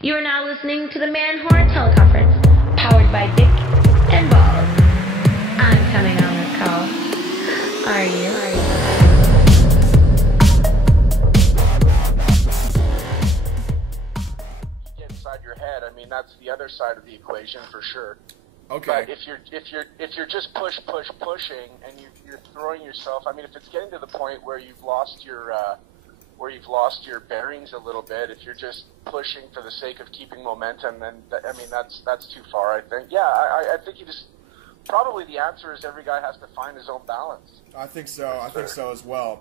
You are now listening to the Manwhore Teleconference, powered by Dick and Balls. I'm coming on this call. Are you? Get inside your head. I mean, that's the other side of the equation for sure. Okay. But if you're just pushing, and you're throwing yourself. I mean, if it's getting to the point where you've lost your bearings a little bit, if you're just pushing for the sake of keeping momentum, then I mean that's too far. I think. Yeah, I think you just probably the answer is every guy has to find his own balance. I think so. I think so as well.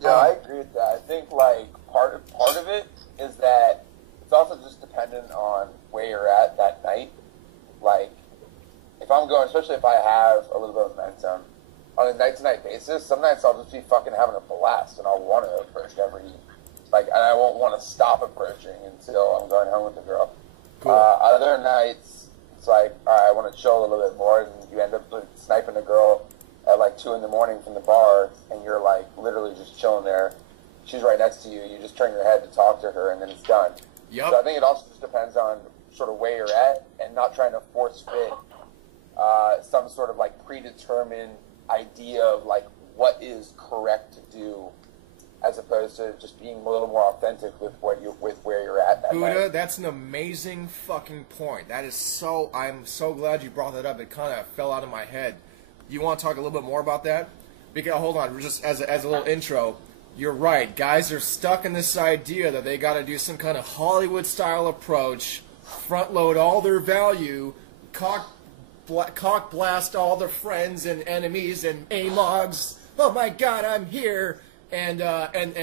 Yeah, I agree with that. I think like part of it is that it's also just dependent on where you're at that night. Like, if I'm going, especially if I have a little bit of momentum, on a night-to-night basis, some nights I'll just be fucking having a blast, and I'll want to approach and I won't want to stop approaching until I'm going home with the girl. Cool. Other nights, it's like, all right, I want to chill a little bit more, and you end up sniping a girl at like 2 in the morning from the bar, and you're like literally just chilling there. She's right next to you. You just turn your head to talk to her, and then it's done. Yep. So I think it also just depends on sort of where you're at, and not trying to force fit some sort of like predetermined idea of like what is correct to do, as opposed to just being a little more authentic with where you're at that Buddha, night. that's an amazing fucking point. That is so. I'm so glad you brought that up. It kind of fell out of my head. You want to talk a little bit more about that? Because hold on, just as a little intro. You're right. Guys are stuck in this idea that they got to do some kind of Hollywood-style approach, front load all their value, cock blast all their friends and enemies and A-logs. Oh my God, I'm here, and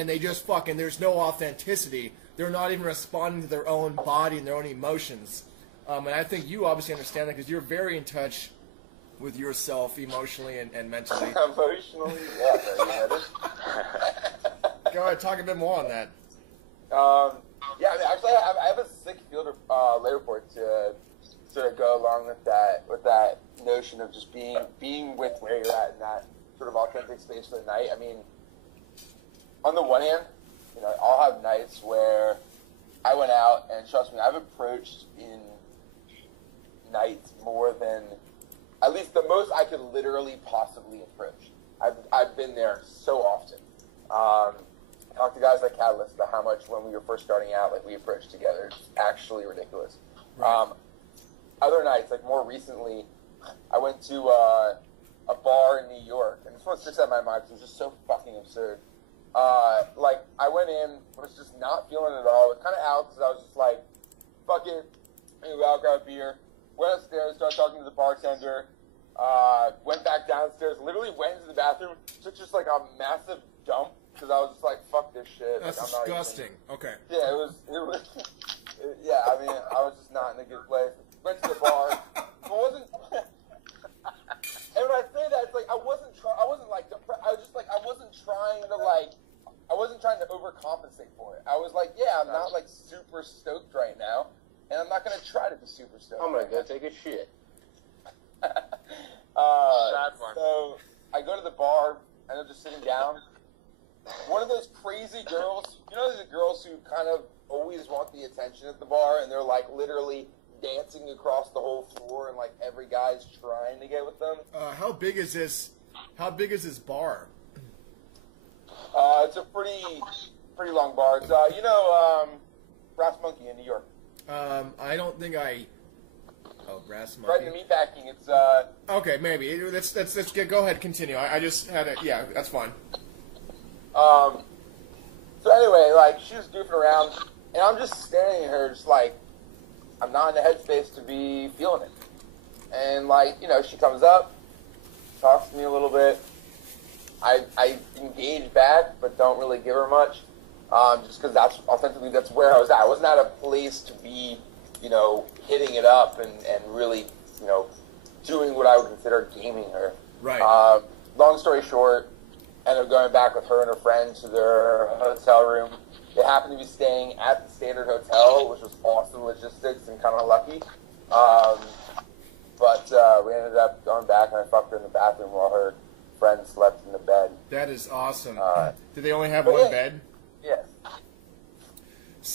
they just fucking. There's no authenticity. They're not even responding to their own body and their own emotions. And I think you obviously understand that because you're very in touch with yourself emotionally and mentally. Emotionally, yeah. Go ahead, talk a bit more on that. Yeah, I mean, actually, I have a sick field labor report to sort of go along with that notion of just being with where you're at in that sort of authentic space for the night. I mean, on the one hand, you know, I'll have nights where I went out, and trust me, I've approached in nights more than, at least the most I could literally possibly approach. I've been there so often. Talk to guys like Catalyst about how much when we were first starting out, like we approached together. It's actually ridiculous. Right. Other nights, like more recently, I went to a bar in New York, and this one sticks out in my mind because it was just so fucking absurd. Like, I went in, was just not feeling it at all. It was kind of out because I was just like, fuck it, maybe I'll grab a beer. Went upstairs, started talking to the bartender, went back downstairs, literally went into the bathroom, took just like a massive dump because I was just like, fuck this shit. That's like, I'm not disgusting. even... Okay. Yeah, it was yeah, I mean, I was just not in a good place. Went to the bar. It wasn't. And when I say that, it's like I wasn't trying to overcompensate for it. I was like, yeah, I'm not like super stoked right now, and I'm not gonna try to be super stoked. I'm gonna go take a shit. Sad one. So I go to the bar, and I'm just sitting down. One of those crazy girls, you know, the girls who kind of always want the attention at the bar, and they're like literally dancing across the whole floor, and like every guy's trying to get with them. How big is this? How big is this bar? It's a pretty long bar. It's you know, Brass Monkey in New York. I don't think I. Oh, Brass Monkey. Right in the meatpacking. It's Okay, maybe. Let's go ahead. Continue. I just had it. Yeah, that's fine. So anyway, like, she was goofing around, and I'm just staring at her, just like, I'm not in the headspace to be feeling it. And, like, you know, she comes up, talks to me a little bit. I engage back, but don't really give her much, just because that's where I was at. I wasn't at a place to be, you know, hitting it up and really, you know, doing what I would consider gaming her. Right. Long story short, ended up going back with her and her friend to their hotel room. They happened to be staying at the Standard Hotel, which was awesome logistics and kind of lucky. But we ended up going back, and I fucked her in the bathroom while her friend slept in the bed. That is awesome. Did they only have one bed? Yeah.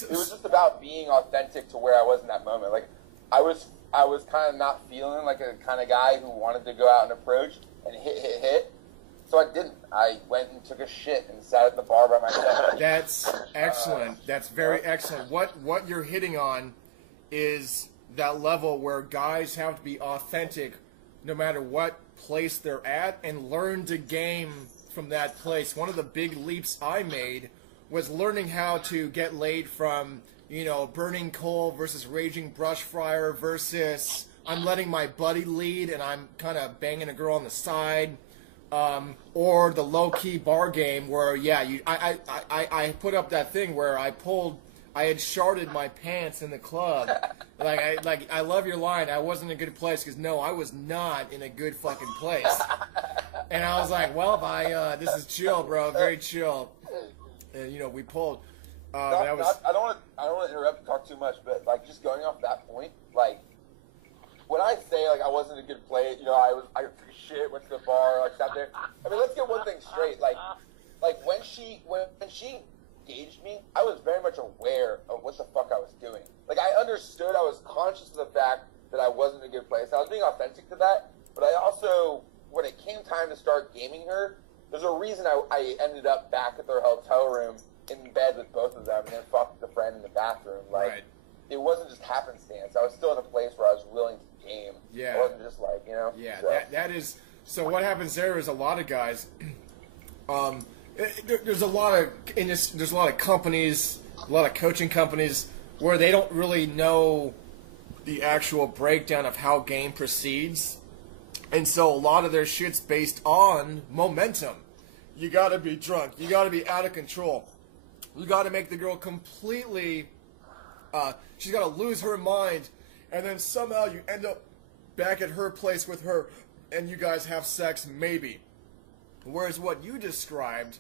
it was just about being authentic to where I was in that moment. Like, I was kind of not feeling like a kind of guy who wanted to go out and approach and hit. So I didn't. I went and took a shit and sat at the bar by myself. That's excellent. That's very excellent. What you're hitting on is that level where guys have to be authentic no matter what place they're at and learn to game from that place. One of the big leaps I made was learning how to get laid from, you know, burning coal versus raging brush fryer versus I'm letting my buddy lead and I'm kind of banging a girl on the side. Or the low-key bar game where, yeah, I put up that thing where I had sharded my pants in the club. I love your line. I wasn't in a good place because, no, I was not in a good fucking place. And I was like, well, this is chill, bro, very chill. And, you know, we pulled. I don't want to interrupt and talk too much, but, like, just going off that point, like, when I say, like, I wasn't in a good place, you know, I took a shit, went to the bar, like, sat there. I mean, let's get one thing straight. Like when she engaged me, I was very much aware of what the fuck I was doing. Like, I understood, I was conscious of the fact that I wasn't in a good place. I was being authentic to that, but I also, when it came time to start gaming her, there's a reason I ended up back at their hotel room in bed with both of them and then fucked the friend in the bathroom. Like, It wasn't just happenstance. I was still in a place where I was willing to game. Yeah. It wasn't just like, you know. Yeah, so. That is. So what happens there is a lot of guys. There's a lot of companies, a lot of coaching companies where they don't really know the actual breakdown of how game proceeds, and so a lot of their shit's based on momentum. You got to be drunk. You got to be out of control. You got to make the girl completely. She's got to lose her mind, and then somehow you end up back at her place with her, and you guys have sex, maybe. Whereas what you described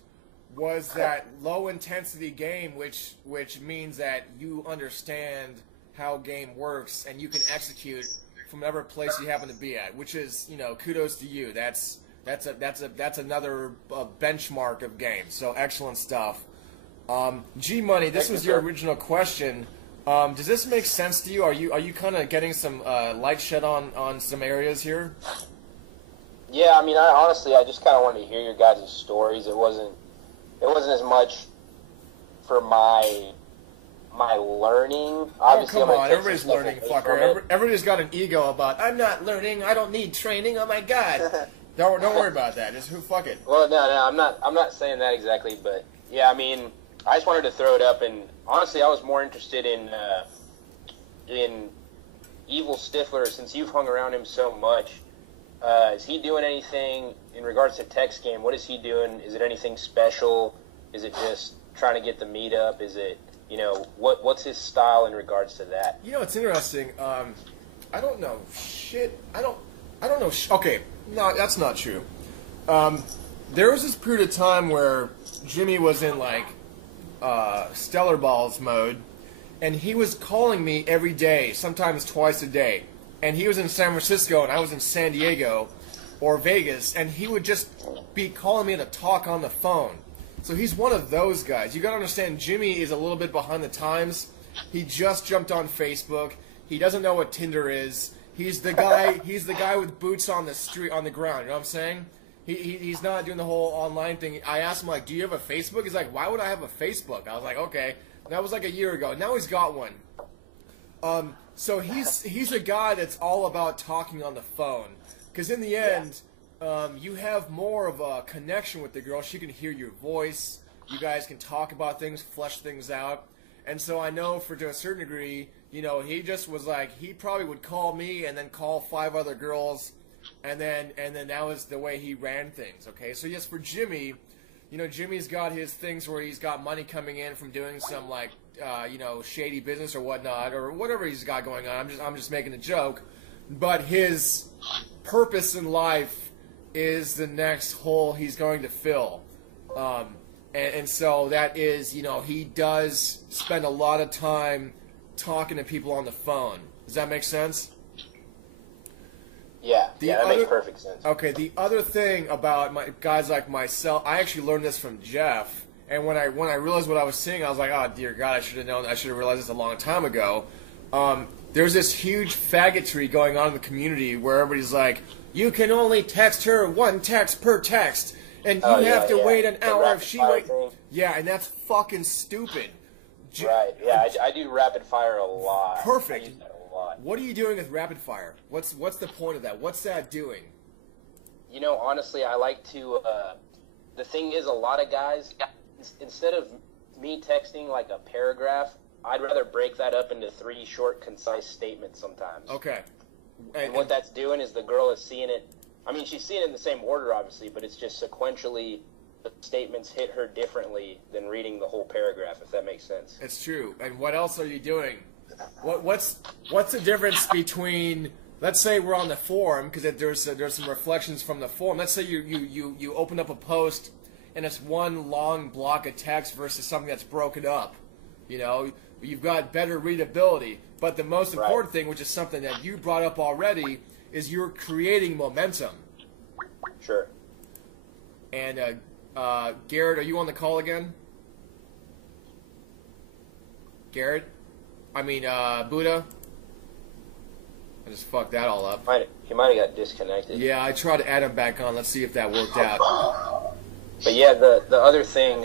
was that low-intensity game, which means that you understand how game works, and you can execute from whatever place you happen to be at, which is, you know, kudos to you. That's another benchmark of game. So excellent stuff. G-Money, this was your original question. Does this make sense to you? Are you kind of getting some light shed on some areas here? Yeah, I mean, I just kind of wanted to hear your guys' stories. It wasn't as much for my learning. Obviously, oh, come on, everybody's learning, fucker. Everybody's got an ego about, I'm not learning, I don't need training, oh my god. Don't worry about that, just fuck it. Well, no, I'm not saying that exactly, but yeah, I mean, I just wanted to throw it up, and honestly, I was more interested in Evil Stifler, since you've hung around him so much. Is he doing anything in regards to text game? What is he doing? Is it anything special? Is it just trying to get the meetup? Is it, you know, what's his style in regards to that? You know, it's interesting. I don't know shit. I don't know. Okay, no, that's not true. There was this period of time where Jimmy was in like Stellar Balls mode, and he was calling me every day, sometimes twice a day. And he was in San Francisco, and I was in San Diego or Vegas, and he would just be calling me to talk on the phone. So he's one of those guys. You got to understand, Jimmy is a little bit behind the times. He just jumped on Facebook. He doesn't know what Tinder is. He's the guy. He's the guy with boots on the street, on the ground. You know what I'm saying? He's not doing the whole online thing. I asked him, like, do you have a Facebook? He's like, why would I have a Facebook? I was like, okay. That was like a year ago. Now he's got one. So he's a guy that's all about talking on the phone. Because in the end, you have more of a connection with the girl. She can hear your voice. You guys can talk about things, flesh things out. And so I know to a certain degree, you know, he just was like, he probably would call me and then call 5 other girls. And then that was the way he ran things, okay? So yes, for Jimmy, you know, Jimmy's got his things where he's got money coming in from doing some, like, you know, shady business or whatnot, or whatever he's got going on. I'm just making a joke. But his purpose in life is the next hole he's going to fill. And so that is, you know, he does spend a lot of time talking to people on the phone. Does that make sense? Yeah, that makes perfect sense. Okay, the other thing about guys like myself, I actually learned this from Jeff, And when I realized what I was seeing, I was like, oh dear God, I should have known. I should have realized this a long time ago. There's this huge faggotry going on in the community where everybody's like, you can only text her 1 text per text, and you have to wait an hour if she wait. Yeah, and that's fucking stupid. Right. Yeah, I do rapid fire a lot. Perfect. I use that a lot. What are you doing with rapid fire? What's the point of that? What's that doing? You know, honestly, I like to. The thing is, a lot of guys, instead of me texting like a paragraph, I'd rather break that up into 3 short, concise statements sometimes. Okay. And what that's doing is the girl is seeing it. I mean, she's seeing it in the same order, obviously, but it's just sequentially the statements hit her differently than reading the whole paragraph, if that makes sense. It's true. And what else are you doing? What's the difference between, let's say we're on the forum, because there's some reflections from the forum. Let's say you open up a post and it's one long block of text versus something that's broken up. You know, you've got better readability. But the most important thing, which is something that you brought up already, is you're creating momentum. Sure. And Garrett, are you on the call again? Garrett? I mean, Buddha? I just fucked that all up. He might have got disconnected. Yeah, I tried to add him back on. Let's see if that worked out. But yeah, the other thing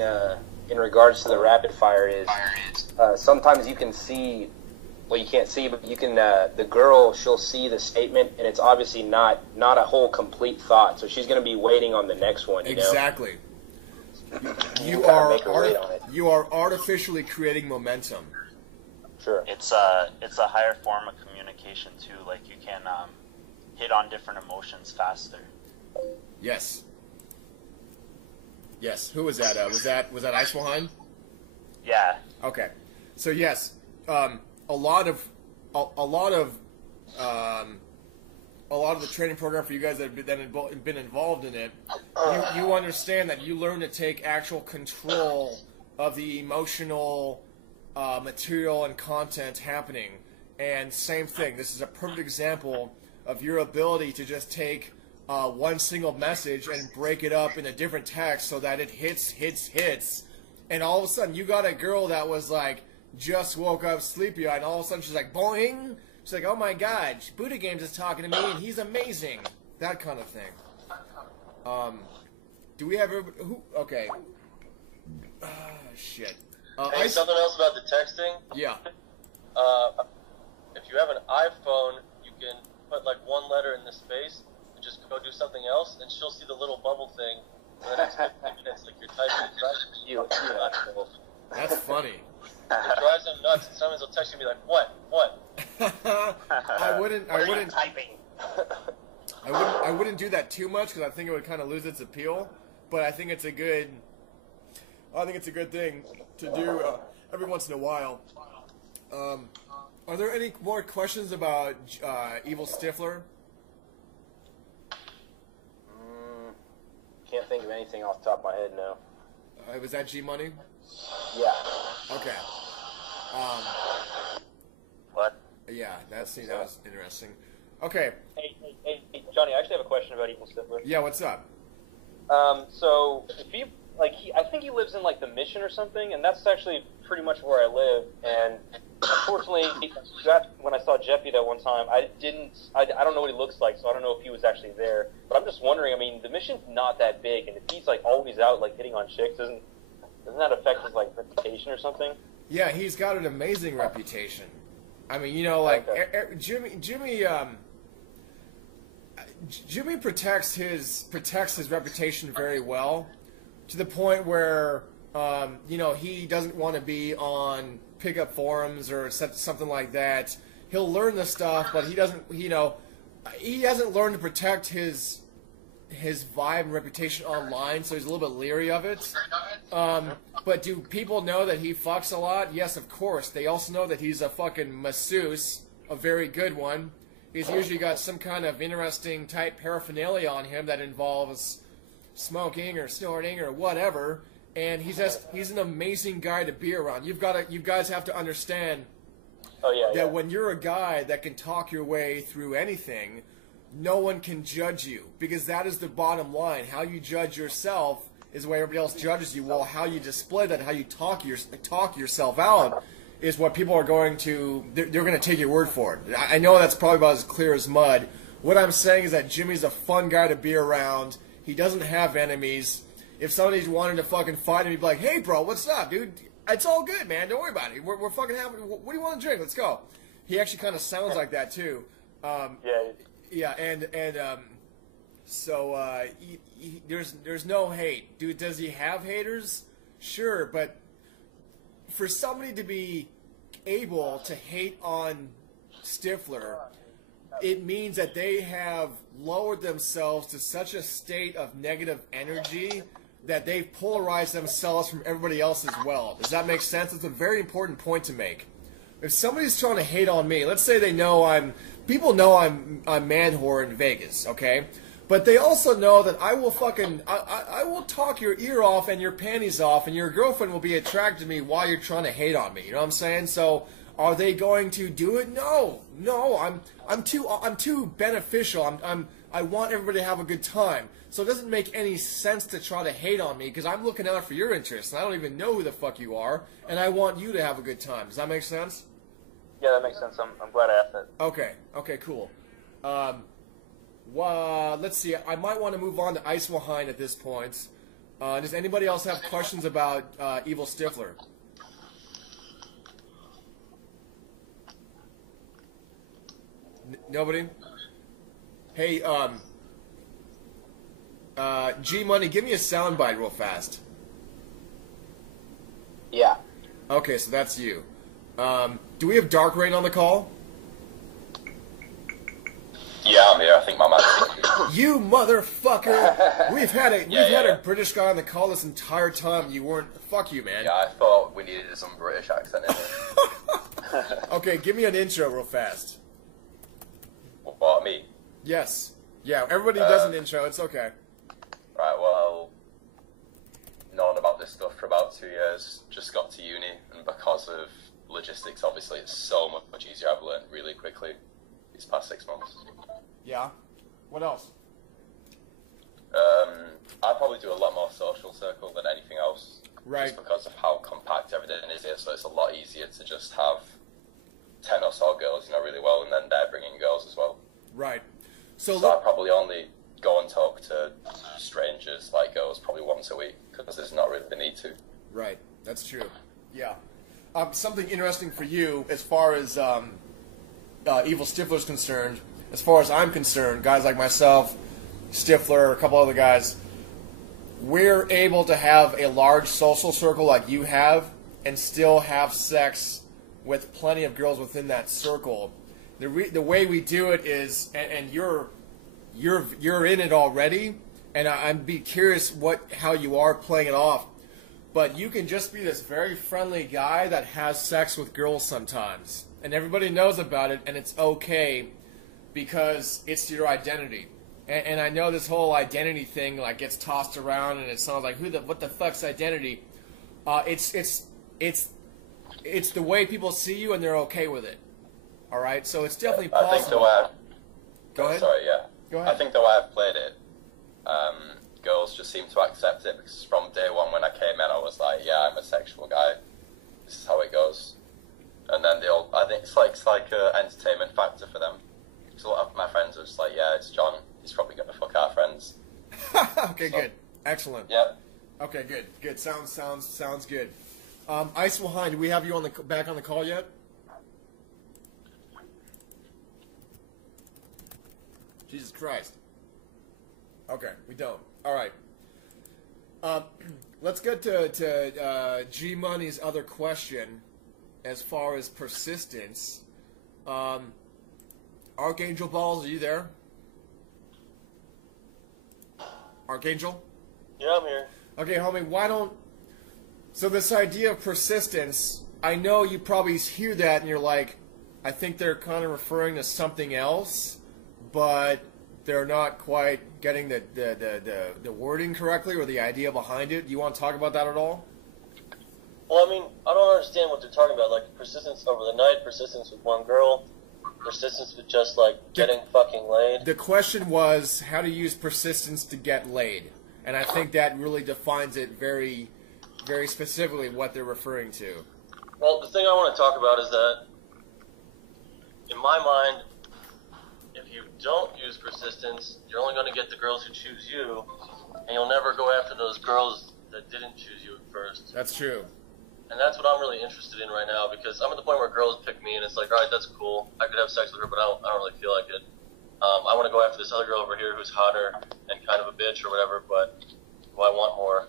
in regards to the rapid fire is sometimes you can see, well, you can't see, but you can, the girl, she'll see the statement, and it's obviously not a whole complete thought, so she's going to be waiting on the next one, you know? Exactly. You are artificially creating momentum. Sure. It's a higher form of communication too. Like you can hit on different emotions faster. Yes. Yes. Who was that? Was that Eiswalheim? Yeah. Okay. So yes, a lot of the training program for you guys that have been involved in it, you understand that you learn to take actual control of the emotional material and content happening. And same thing, this is a perfect example of your ability to just take one single message and break it up in a different text so that it hits. And all of a sudden, you got a girl that was like, just woke up sleepy, and all of a sudden she's like, boing! She's like, oh my god, Buddha Games is talking to me, and he's amazing. That kind of thing. Do we have who? Okay. Shit. Hey, something else about the texting. Yeah. If you have an iPhone, you can put like one letter in the space and just go do something else, and she'll see the little bubble thing for the next 15 minutes, like you're typing. That's funny. It drives them nuts, and sometimes they'll text you and be like, what? I wouldn't typing. I wouldn't do that too much because I think it would kind of lose its appeal. But I think it's a good thing to do every once in a while. Are there any more questions about Evil Stifler? Can't think of anything off the top of my head now. Was that G Money? Yeah. Okay. What? Yeah, that was interesting. Okay. Hey, Johnny, I actually have a question about Evil Stifler. Yeah, what's up? So if he, I think he lives in like the Mission or something, and that's actually pretty much where I live. And unfortunately, when I saw Jeffy that one time, I don't know what he looks like, so I don't know if he was actually there. But I'm just wondering. I mean, the Mission's not that big, and if he's like always out like hitting on chicks, doesn't that affect his like reputation or something? Yeah, he's got an amazing reputation. I mean, you know, like Jimmy protects his reputation very well, to the point where you know, he doesn't want to be on pickup forums or something like that. He'll learn the stuff, but he doesn't. You know, he hasn't learned to protect his vibe and reputation online, so he's a little bit leery of it. But do people know that he fucks a lot? Yes, of course. They also know that he's a fucking masseuse, a very good one. He's usually got some kind of interesting type paraphernalia on him that involves smoking or snorting or whatever. And he's an amazing guy to be around. You guys have to understand that when you're a guy that can talk your way through anything, no one can judge you, because that is the bottom line. How you judge yourself is the way everybody else judges you. Well, how you display that, how you talk yourself out, is what people are going to, they're going to take your word for it. I know that's probably about as clear as mud. What I'm saying is that Jimmy's a fun guy to be around. He doesn't have enemies. If somebody's wanting to fucking fight him, he'd be like, hey, bro, what's up, dude? It's all good, man. Don't worry about it. We're fucking having, what do you want to drink? Let's go. He actually kind of sounds like that, too. So there's no hate. Dude, does he have haters? Sure, but for somebody to be able to hate on Stifler, it means that they have lowered themselves to such a state of negative energy that they've polarized themselves from everybody else as well. Does that make sense? It's a very important point to make. If somebody's trying to hate on me, let's say they know people know I'm Manwhore in Vegas, okay? But they also know that I will I will talk your ear off and your panties off, and your girlfriend will be attracted to me while you're trying to hate on me. You know what I'm saying? So, are they going to do it? No. I'm too beneficial. I want everybody to have a good time. So it doesn't make any sense to try to hate on me because I'm looking out for your interests, and I don't even know who the fuck you are, and I want you to have a good time. Does that make sense? Yeah, that makes sense. I'm glad I asked that. Okay, cool. Let's see. I might want to move on to Icewehind at this point. Does anybody else have questions about Evil Stifler? Nobody? Hey, G-Money, give me a soundbite real fast. Yeah. Okay, so that's you. Do we have Dark Rain on the call? Yeah, I'm here. I think my mic. You motherfucker! We've had a British guy on the call this entire time. You weren't. Fuck you, man. Yeah, I thought we needed some British accent in there. Okay, give me an intro real fast. What, me? Yes. Yeah, everybody does an intro. It's okay. Right, well, known about this stuff for about 2 years. Just got to uni, and because of logistics, obviously, it's so much easier. I've learned really quickly these past 6 months. Yeah? What else? I probably do a lot more social circle than anything else. Right. Just because of how compact everything is here, so it's a lot easier to just have 10 or so girls you know really well, and then they're bringing girls as well. Right. So I probably only go and talk to strangers, like girls, probably once a week, because there's not really the need to. Right. That's true. Yeah. Something interesting for you, as far as Evil Stifler's concerned, as far as I'm concerned, guys like myself, Stifler, a couple other guys, we're able to have a large social circle like you have and still have sex with plenty of girls within that circle. The way we do it is, and you're in it already, and I'd be curious how you are playing it off, but you can just be this very friendly guy that has sex with girls sometimes, and everybody knows about it, and it's okay because it's your identity. And I know this whole identity thing like gets tossed around, and it sounds like what the fuck's identity? It's the way people see you, and they're okay with it. All right, so it's definitely possible. I think the way Go ahead. Sorry, yeah. Go ahead. I think the way I've played it, girls just seem to accept it, because from day one when I came in, I was like, yeah, I'm a sexual guy. This is how it goes. And then I think it's like an entertainment factor for them. So a lot of my friends are just like, yeah, it's John. He's probably going to fuck our friends. Okay, good. Excellent. Yeah. Okay, good. Sounds good. Icewehind, do we have you back on the call yet? Jesus Christ. Okay, we don't. All right. Let's get to G-Money's other question as far as persistence. Archangel Balls, are you there? Archangel? Yeah, I'm here. Okay, homie, so this idea of persistence, I know you probably hear that and you're like, I think they're kind of referring to something else, but they're not quite getting the wording correctly or the idea behind it. Do you want to talk about that at all? Well, I mean, I don't understand what they're talking about. Like, persistence over the night, persistence with one girl, persistence with just, like, getting fucking laid. The question was how to use persistence to get laid. And I think that really defines it very, very specifically what they're referring to. Well, the thing I want to talk about is that, in my mind, if you don't use persistence, you're only going to get the girls who choose you, and you'll never go after those girls that didn't choose you at first. That's true. And that's what I'm really interested in right now, because I'm at the point where girls pick me, and it's like, all right, that's cool. I could have sex with her, but I don't really feel like it. I want to go after this other girl over here who's hotter and kind of a bitch or whatever, but who I want more.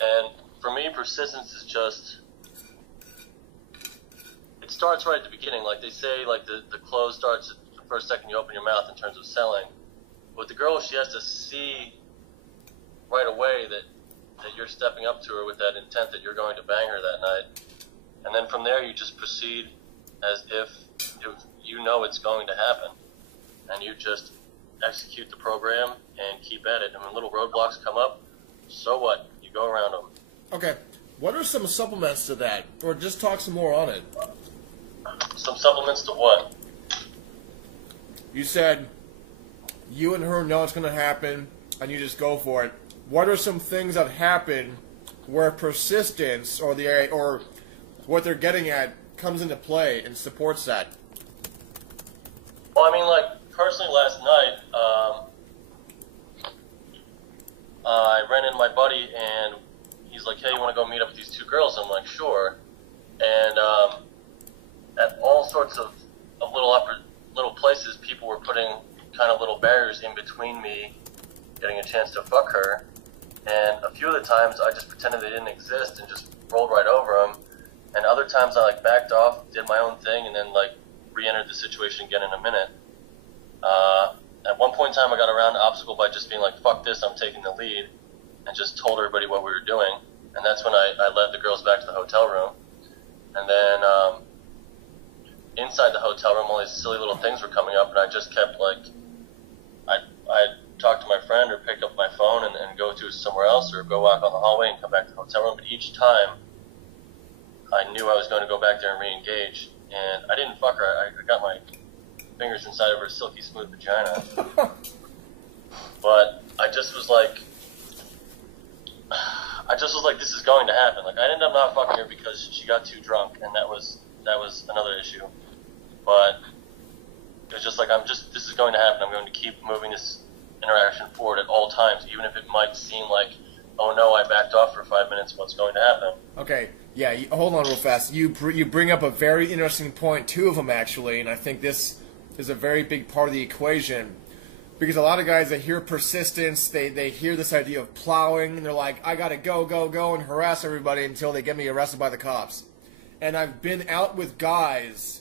And for me, persistence is just... It starts right at the beginning. Like they say, like the close starts at the first second you open your mouth in terms of selling. With the girl, she has to see right away that you're stepping up to her with that intent that you're going to bang her that night. And then from there, you just proceed as if you know it's going to happen. And you just execute the program and keep at it. And when little roadblocks come up, so what? You go around them. Okay. What are some supplements to that? Or just talk some more on it. Some supplements to what? You said you and her know it's going to happen, and you just go for it. What are some things that happen where persistence or what they're getting at comes into play and supports that? Well, I mean, like, personally last night, I ran into my buddy, and he's like, hey, you want to go meet up with these two girls? I'm like, sure. And at all sorts of little places, people were putting kind of little barriers in between me getting a chance to fuck her. And a few of the times, I just pretended they didn't exist and just rolled right over them. And other times, I, like, backed off, did my own thing, and then, like, re-entered the situation again in a minute. At one point in time, I got around the obstacle by just being like, fuck this, I'm taking the lead, and just told everybody what we were doing. And that's when I led the girls back to the hotel room. And then inside the hotel room, all these silly little things were coming up, and I just kept, like, I'd talk to my friend or pick up my phone and go to somewhere else or go walk on the hallway and come back to the hotel room. But each time, I knew I was going to go back there and re-engage. And I didn't fuck her. I got my fingers inside of her silky smooth vagina. But I just was like, this is going to happen. Like, I ended up not fucking her because she got too drunk, and that was another issue. But it was just like, this is going to happen. I'm going to keep moving this interaction forward at all times, even if it might seem like, oh no, I backed off for 5 minutes, what's going to happen? Okay, yeah, hold on real fast. You bring up a very interesting point, two of them actually, and I think this is a very big part of the equation. Because a lot of guys that hear persistence, they hear this idea of plowing, and they're like, I gotta go, and harass everybody until they get me arrested by the cops. And I've been out with guys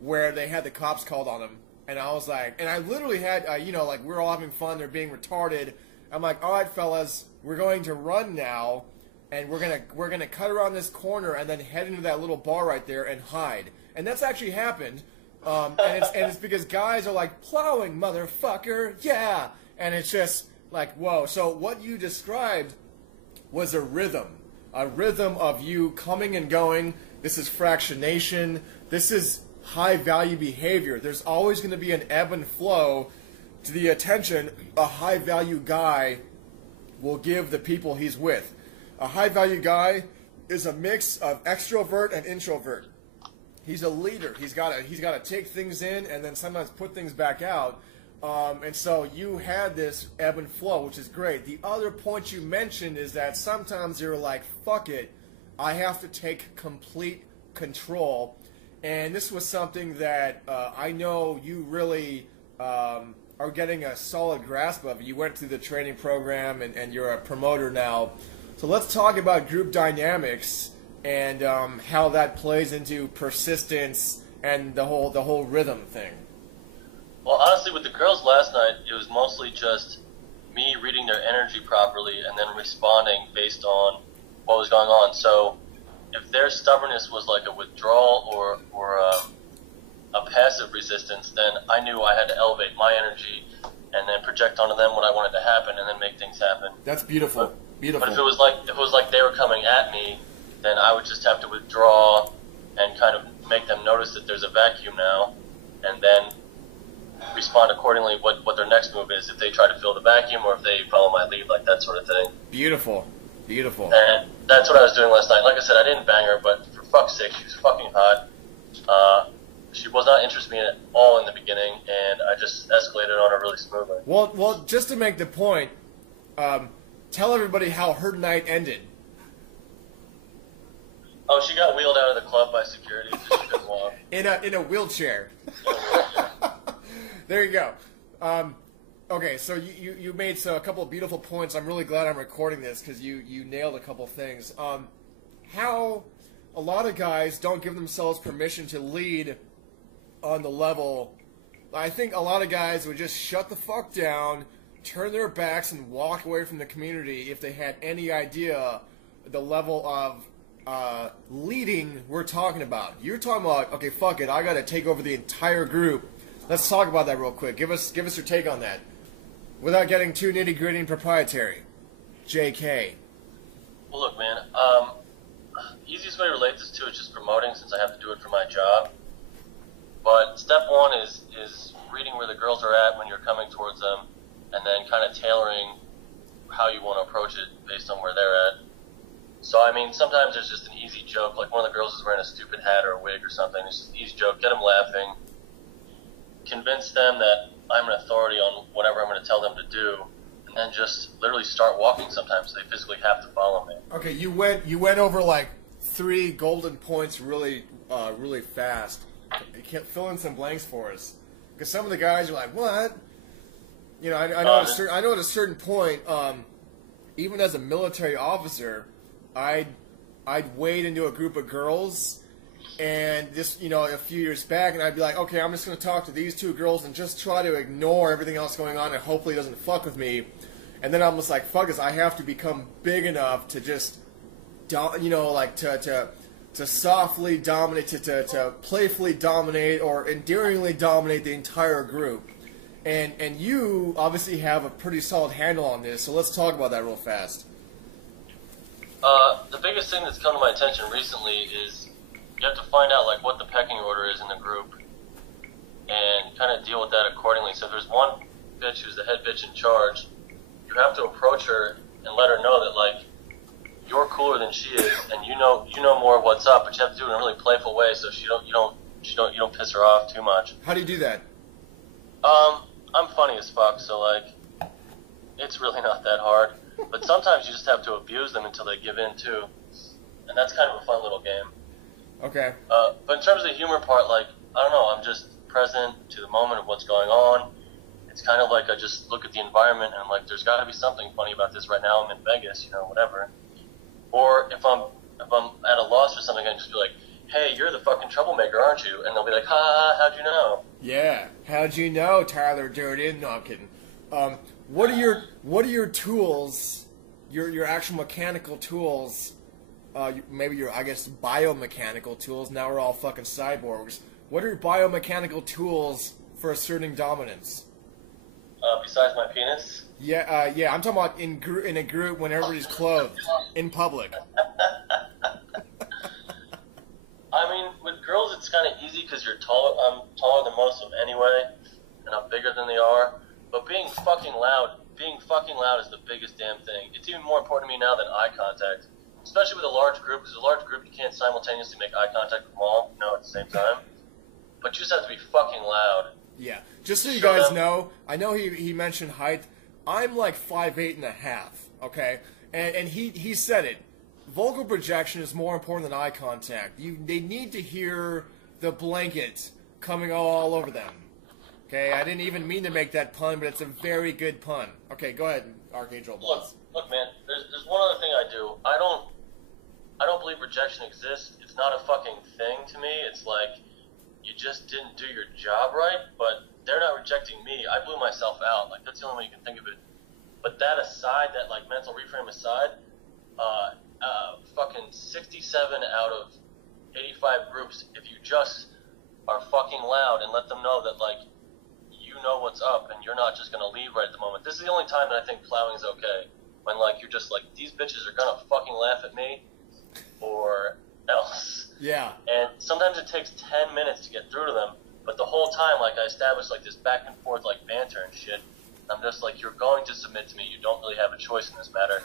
where they had the cops called on them, and I was like, and I literally had, like, we're all having fun, they're being retarded. I'm like, all right, fellas, we're going to run now, and we're gonna cut around this corner and then head into that little bar right there and hide. And that's actually happened. And it's because guys are like, plowing, motherfucker, yeah. And it's just like, whoa. So what you described was a rhythm of you coming and going. This is fractionation. This is high-value behavior. There's always going to be an ebb and flow to the attention a high-value guy will give the people he's with. A high-value guy is a mix of extrovert and introvert. He's a leader. He's got to take things in and then sometimes put things back out. And so you had this ebb and flow, which is great. The other point you mentioned is that sometimes you're like, fuck it, I have to take complete control. And this was something that I know you really are getting a solid grasp of. You went through the training program and you're a promoter now. So let's talk about group dynamics and how that plays into persistence and the whole rhythm thing. Well, honestly, with the girls last night, it was mostly just me reading their energy properly and then responding based on what was going on. So if their stubbornness was like a withdrawal or a passive resistance, then I knew I had to elevate my energy and then project onto them what I wanted to happen and then make things happen. That's beautiful. Beautiful. But if it was like they were coming at me, then I would just have to withdraw and kind of make them notice that there's a vacuum now, and then respond accordingly what their next move is, if they try to fill the vacuum or if they follow my lead, like that sort of thing. Beautiful. Beautiful. And that's what I was doing last night. Like I said, I didn't bang her, but for fuck's sake, she was fucking hot. She was not interested in me at all in the beginning, and I just escalated on her really smoothly. Well, just to make the point, tell everybody how her night ended. Oh, she got wheeled out of the club by security because she couldn't walk. In a wheelchair. There you go. Okay, so you made a couple of beautiful points. I'm really glad I'm recording this because you nailed a couple things. How a lot of guys don't give themselves permission to lead on the level. I think a lot of guys would just shut the fuck down, turn their backs, and walk away from the community if they had any idea the level of leading we're talking about. You're talking about, okay, fuck it, I gotta take over the entire group. Let's talk about that real quick. Give us your take on that. Without getting too nitty-gritty and proprietary. JK. Well, look, man, easiest way to relate this to is just promoting, since I have to do it for my job. But step one is reading where the girls are at when you're coming towards them, and then kind of tailoring how you want to approach it based on where they're at. So, I mean, sometimes there's just an easy joke, like one of the girls is wearing a stupid hat or a wig or something. It's just an easy joke, get them laughing, convince them that I'm an authority on whatever I'm going to tell them to do, and then just literally start walking sometimes so they physically have to follow me. Okay, you went over like 3 golden points really fast. You can't fill in some blanks for us, because some of the guys are like, what? You know, I know at a certain point, even as a military officer, I'd wade into a group of girls, and this, you know, a few years back, and I'd be like, okay, I'm just going to talk to these 2 girls and just try to ignore everything else going on and hopefully it doesn't fuck with me. And then I'm just like, fuck this, I have to become big enough to just, you know, like to softly dominate, to playfully dominate or endearingly dominate the entire group. And you obviously have a pretty solid handle on this, so let's talk about that real fast. The biggest thing that's come to my attention recently is you have to find out like what the pecking order is in the group and kind of deal with that accordingly. So if there's one bitch who's the head bitch in charge, you have to approach her and let her know that like you're cooler than she is, and you know more of what's up, but you have to do it in a really playful way so you don't piss her off too much. How do you do that? I'm funny as fuck, so like it's really not that hard. But sometimes you just have to abuse them until they give in too, and that's kind of a fun little game. Okay. But in terms of the humor part, like, I don't know, I'm just present to the moment of what's going on. It's kind of like I just look at the environment and I'm like, there's got to be something funny about this right now. I'm in Vegas, you know, whatever. Or if I'm at a loss for something, I can just be like, hey, you're the fucking troublemaker, aren't you? And they'll be like, ha, how'd you know? Yeah. How'd you know, Tyler Durden? No, I'm kidding. What are your tools, your actual mechanical tools, maybe your, I guess, biomechanical tools? Now we're all fucking cyborgs. What are your biomechanical tools for asserting dominance? Besides my penis? Yeah, I'm talking about in a group when everybody's clothed, in public. I mean, with girls it's kind of easy because you're tall. I'm taller than most of them anyway, and I'm bigger than they are. But being fucking loud is the biggest damn thing. It's even more important to me now than eye contact, especially with a large group. Because a large group, you can't simultaneously make eye contact with them all, you know, at the same time. But you just have to be fucking loud. Yeah. Just so you guys know, I know he mentioned height. I'm like 5'8.5", okay? And he said it. Vocal projection is more important than eye contact. They need to hear the blanket coming all over them. Okay, I didn't even mean to make that pun, but it's a very good pun. Okay, go ahead, Archangel Blitz. Look, man. There's one other thing I do. I don't believe rejection exists. It's not a fucking thing to me. It's like you just didn't do your job right, but they're not rejecting me. I blew myself out. Like, that's the only way you can think of it. But that aside, that like mental reframe aside, fucking 67 out of 85 groups, if you just are fucking loud and let them know that like you know what's up and you're not just gonna leave right at the moment. This is the only time that I think plowing is okay. When like you're just like, these bitches are gonna fucking laugh at me or else. Yeah. And sometimes it takes 10 minutes to get through to them, but the whole time like I established like this back and forth like banter and shit, I'm just like, you're going to submit to me. You don't really have a choice in this matter.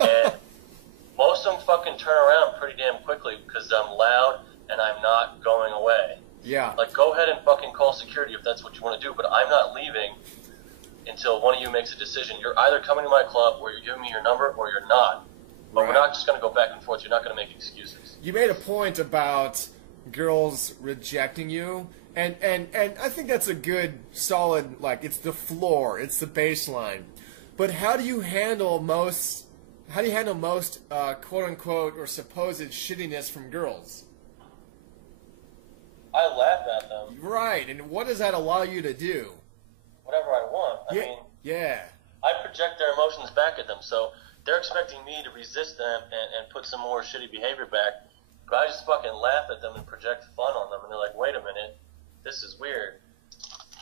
And most of them fucking turn around pretty damn quickly because I'm loud and I'm not going away. Yeah. Like, go ahead and fucking call security if that's what you want to do, but I'm not leaving until one of you makes a decision. You're either coming to my club or you're giving me your number or you're not. But Right. we're not just going to go back and forth. You're not going to make excuses. You made a point about girls rejecting you, and I think that's a good, solid, like, it's the floor, it's the baseline. But how do you handle most quote unquote or supposed shittiness from girls? I laugh at them. Right, and what does that allow you to do? Whatever I want. I mean, yeah. I project their emotions back at them, so they're expecting me to resist them and put some more shitty behavior back. But I just fucking laugh at them and project fun on them, and they're like, wait a minute, this is weird.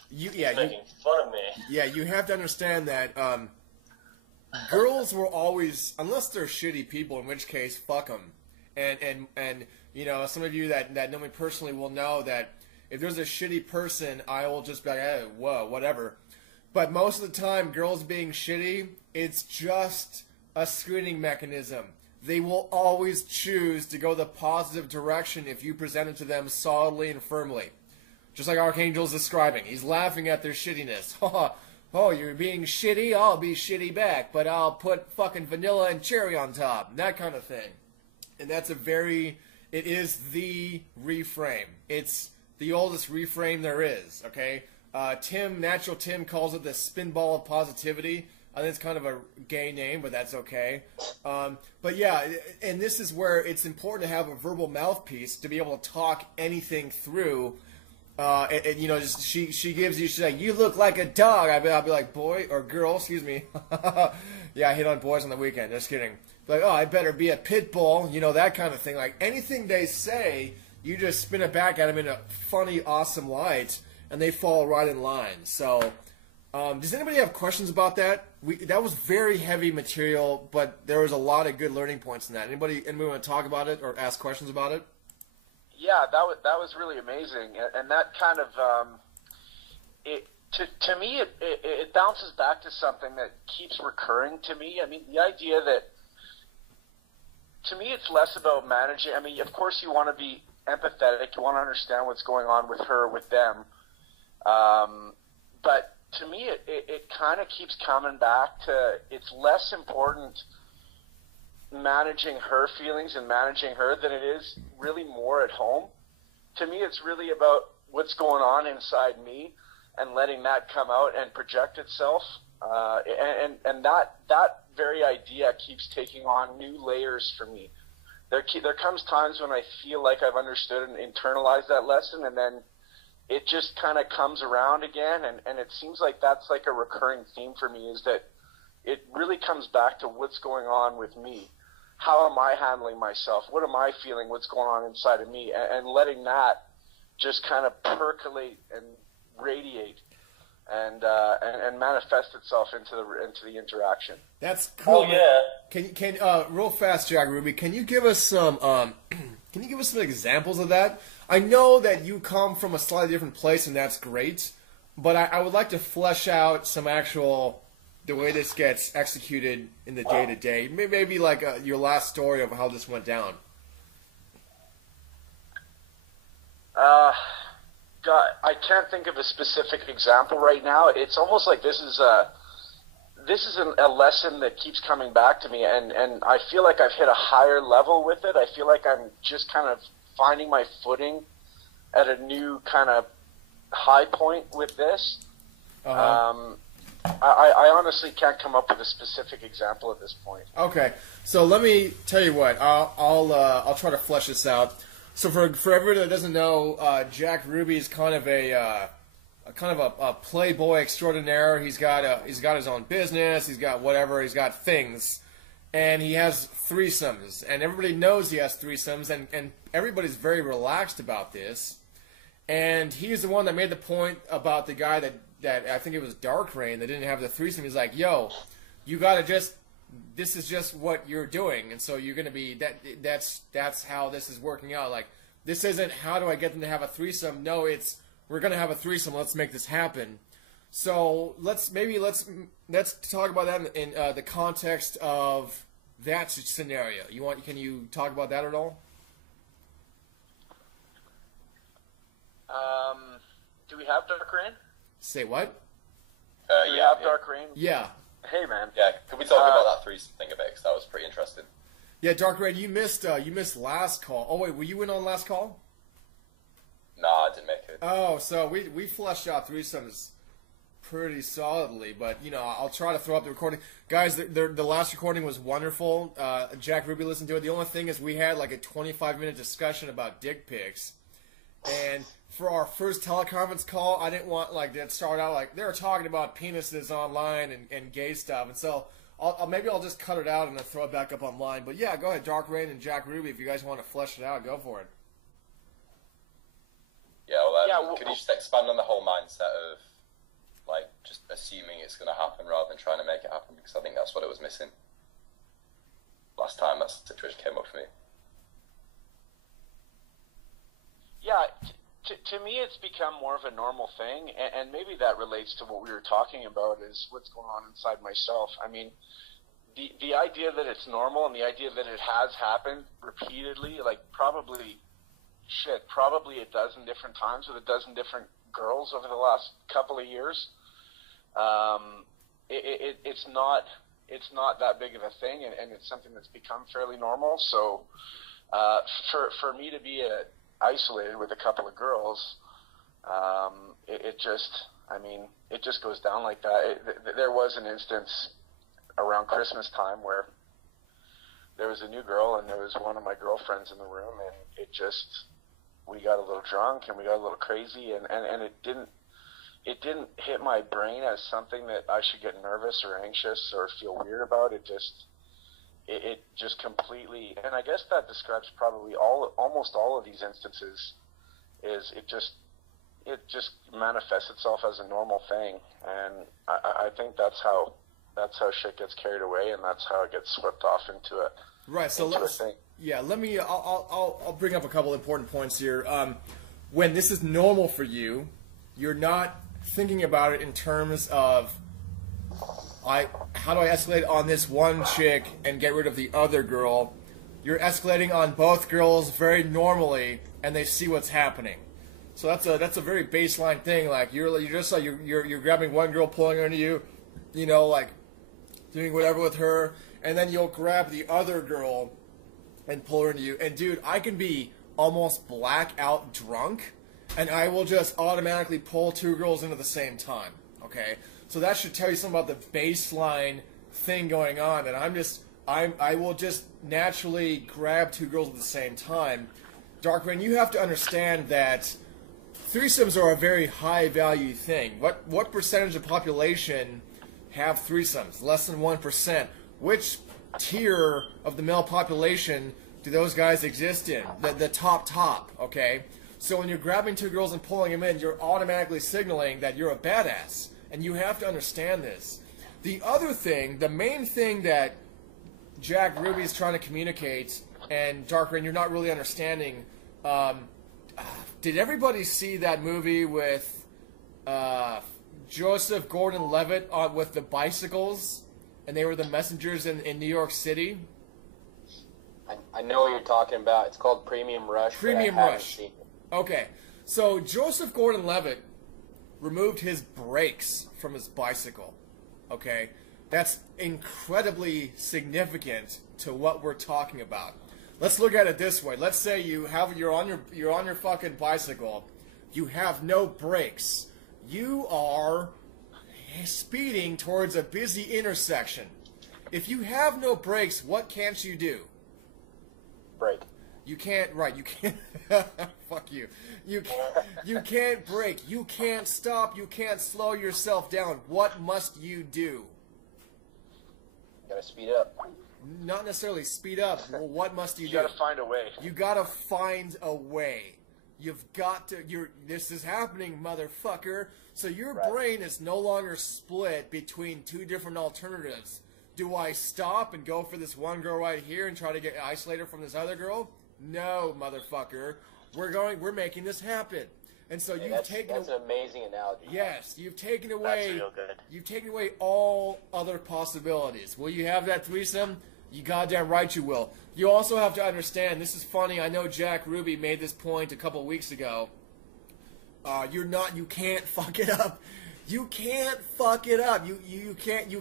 He's making fun of me. Yeah, you have to understand that girls will always, unless they're shitty people, in which case, fuck them. And you know, some of you that know me personally will know that if there's a shitty person, I will just be like, hey, whoa, whatever. But most of the time, girls being shitty, it's just a screening mechanism. They will always choose to go the positive direction if you present it to them solidly and firmly. Just like Archangel's describing. He's laughing at their shittiness. Oh, you're being shitty? I'll be shitty back, but I'll put fucking vanilla and cherry on top. That kind of thing. And that's it is the reframe. It's the oldest reframe there is, okay? Natural Tim calls it the spinball of positivity. I think it's kind of a gay name, but that's okay. But yeah, and this is where it's important to have a verbal mouthpiece to be able to talk anything through. And you know, just she gives you, she's like, you look like a dog. I'll be like, boy or girl, excuse me. Yeah, I hit on boys on the weekend. Just kidding. Like, oh, I better be a pit bull. You know, that kind of thing. Like anything they say, you just spin it back at them in a funny, awesome light, and they fall right in line. So. Does anybody have questions about that? That was very heavy material, but there was a lot of good learning points in that. Anybody want to talk about it or ask questions about it? Yeah, that was really amazing, and that kind of to me it bounces back to something that keeps recurring to me. I mean, the idea that to me it's less about managing. I mean, of course you want to be empathetic, you want to understand what's going on with her, with them, but to me, it kind of keeps coming back to it's less important managing her feelings and managing her than it is really more at home. To me, it's really about what's going on inside me and letting that come out and project itself. And that very idea keeps taking on new layers for me. There comes times when I feel like I've understood and internalized that lesson, and then it just kind of comes around again, and it seems like that's like a recurring theme for me, is that it really comes back to what's going on with me. How am I handling myself? What am I feeling? What's going on inside of me? And letting that just kind of percolate and radiate and manifest itself into the interaction. That's cool. Oh yeah. Can real fast, Jack Ruby, can you give us some examples of that? I know that you come from a slightly different place, and that's great, but I would like to flesh out some actual, the way this gets executed in the day-to-day. Maybe like your last story of how this went down. God, I can't think of a specific example right now. It's almost like this is a lesson that keeps coming back to me, and I feel like I've hit a higher level with it. I feel like I'm just kind of finding my footing at a new kind of high point with this. I honestly can't come up with a specific example at this point. Okay, so let me tell you what. I'll try to flesh this out. So for everybody that doesn't know, Jack Ruby is kind of a playboy extraordinaire. He's got his own business. He's got whatever. He's got things. And he has threesomes, and everybody knows he has threesomes, and everybody's very relaxed about this. And he's the one that made the point about the guy that I think it was Dark Rain that didn't have the threesome. He's like, yo, you gotta this is just what you're doing, and so you're gonna be that's how this is working out. Like, this isn't how do I get them to have a threesome. No, it's we're gonna have a threesome. Let's make this happen. So let's talk about that in the context of that scenario. Can you talk about that at all? Do we have Dark Rain? Say what? Do we have Dark Rain? Yeah. Hey, man. Yeah, could we talk about that threesome thing a bit? Because that was pretty interesting. Yeah, Dark Rain, you missed last call. Oh wait, were you in on last call? No, I didn't make it. Oh, so we fleshed out threesomes pretty solidly, but I'll try to throw up the recording. Guys, the last recording was wonderful. Jack Ruby listened to it. The only thing is we had like a 25-minute discussion about dick pics, and for our first teleconference call, I didn't want to start out like they were talking about penises online and gay stuff, and so maybe I'll just cut it out and then throw it back up online. But yeah, go ahead, Dark Rain and Jack Ruby, if you guys want to flesh it out, go for it. Yeah, well, could you just expand on the whole mindset of just assuming it's going to happen rather than trying to make it happen? Because I think that's what it was missing last time that situation came up for me. Yeah, to me it's become more of a normal thing, and maybe that relates to what we were talking about is what's going on inside myself. I mean, the idea that it's normal and the idea that it has happened repeatedly, probably a dozen different times with a dozen different girls over the last couple of years. It's not that big of a thing, and it's something that's become fairly normal. So for me to be isolated with a couple of girls, it just goes down like that. There was an instance around Christmas time where there was a new girl and there was one of my girlfriends in the room, and we got a little drunk and we got a little crazy, and it didn't hit my brain as something that I should get nervous or anxious or feel weird about. It just completely, and I guess that describes probably almost all of these instances, is it just manifests itself as a normal thing, and I think that's how shit gets carried away, and that's how it gets swept off into it. Right. So I'll bring up a couple important points here. When this is normal for you, you're not thinking about it in terms of how do I escalate on this one chick and get rid of the other girl. You're escalating on both girls very normally, and they see what's happening. So that's a very baseline thing. Like you're grabbing one girl, pulling her into you, doing whatever with her, and then you'll grab the other girl and pull her into you. And dude, I can be almost blackout drunk, and I will just automatically pull two girls into the same time. Okay, so that should tell you something about the baseline thing going on. And I will just naturally grab two girls at the same time. Darkman, you have to understand that threesomes are a very high value thing. What percentage of population have threesomes? Less than 1%. Which tier of the male population do those guys exist in? The top, okay? So when you're grabbing two girls and pulling them in, you're automatically signaling that you're a badass. And you have to understand this. The other thing, the main thing that Jack Ruby is trying to communicate, and Darkman, you're not really understanding, did everybody see that movie with Joseph Gordon-Levitt with the bicycles? And they were the messengers in New York City? I know what you're talking about. It's called Premium Rush. Premium Rush. Okay. So Joseph Gordon-Levitt removed his brakes from his bicycle. Okay? That's incredibly significant to what we're talking about. Let's look at it this way. Let's say you're on your fucking bicycle. You have no brakes. You are speeding towards a busy intersection. If you have no brakes, what can't you do? Brake. You can't. Right? You can't. Fuck you. You can't brake. You can't stop. You can't slow yourself down. What must you do? You gotta speed up. Not necessarily speed up. Well, what must you do? You gotta find a way. You gotta find a way. You've got to. This is happening, motherfucker. So your brain is no longer split between two different alternatives. Do I stop and go for this one girl right here and try to get isolated from this other girl? No, motherfucker. We're making this happen. And so Yeah, you've taken that's an amazing analogy. Yes, you've taken away. That's real good. You've taken away all other possibilities. Will you have that threesome? You goddamn right you will. You also have to understand. This is funny. I know Jack Ruby made this point a couple weeks ago. You can't fuck it up. You can't fuck it up. You can't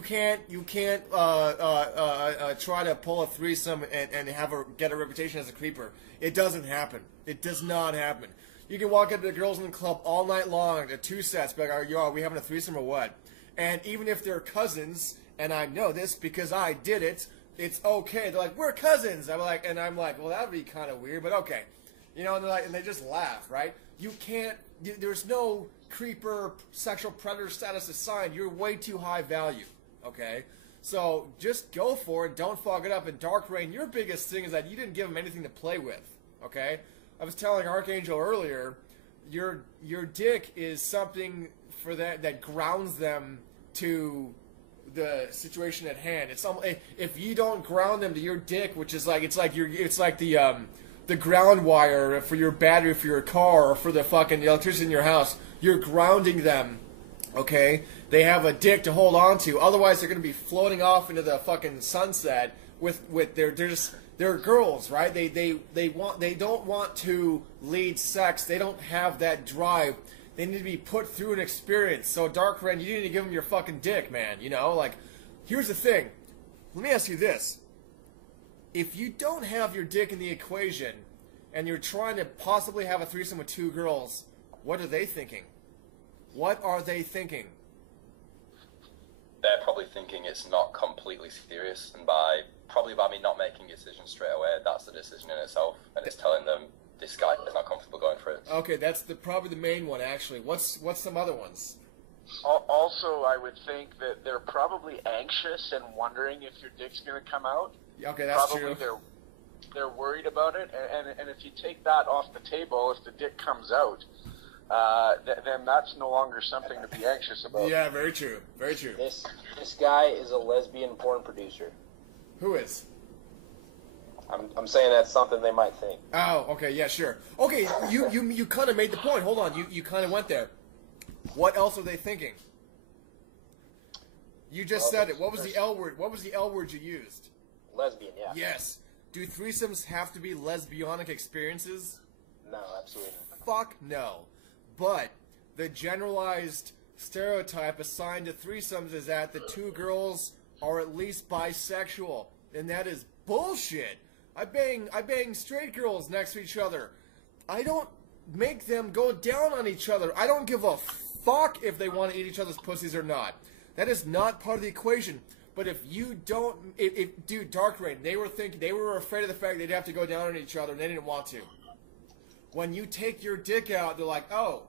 try to pull a threesome and get a reputation as a creeper. It doesn't happen. It does not happen. You can walk up to the girls in the club all night long, the 2 sets, be like, are we having a threesome or what? And even if they're cousins, and I know this because I did it, it's okay. They're like, we're cousins. I'm like, well, that'd be kind of weird, but okay. You know, and they're like, and they just laugh, right? You can't. There's no creeper, sexual predator status assigned. You're way too high value, okay? So just go for it. Don't fuck it up. And Dark Rain, your biggest thing is that you didn't give them anything to play with, okay? I was telling Archangel earlier, your dick is something for that grounds them to the situation at hand. It's if you don't ground them to your dick, which is like it's like the ground wire for your battery for your car or for the fucking electricity in your house. You're grounding them, okay? They have a dick to hold on to. Otherwise, they're going to be floating off into the fucking sunset with they're girls, right? They don't want to lead sex. They don't have that drive. They need to be put through an experience. So, Dark Ren, you need to give them your fucking dick, man. You know, like, here's the thing. Let me ask you this. If you don't have your dick in the equation and you're trying to possibly have a threesome with 2 girls, what are they thinking? What are they thinking? They're probably thinking it's not completely serious, and probably by me not making a decision straight away, that's the decision in itself, and it's telling them this guy is not comfortable going for it. Okay, that's probably the main one, actually. What's some other ones? Also, I would think that they're probably anxious and wondering if your dick's going to come out. Okay, that's probably true. They're worried about it, and if you take that off the table, if the dick comes out, then that's no longer something to be anxious about. Yeah, very true. Very true. This guy is a lesbian porn producer. Who is? I'm saying that's something they might think. Oh, okay, yeah, sure. Okay, you kind of made the point. Hold on, you kind of went there. What else are they thinking? You just said it. What was the L word? What was the L word you used? Lesbian, yeah. Yes. Do threesomes have to be lesbianic experiences? No, absolutely not. Fuck no. But the generalized stereotype assigned to threesomes is that the 2 girls are at least bisexual, and that is bullshit. I bang straight girls next to each other. I don't make them go down on each other. I don't give a fuck if they want to eat each other's pussies or not. That is not part of the equation. But if you don't, dude, Dark Rain, they were afraid of the fact they'd have to go down on each other, and they didn't want to. When you take your dick out, they're like, oh,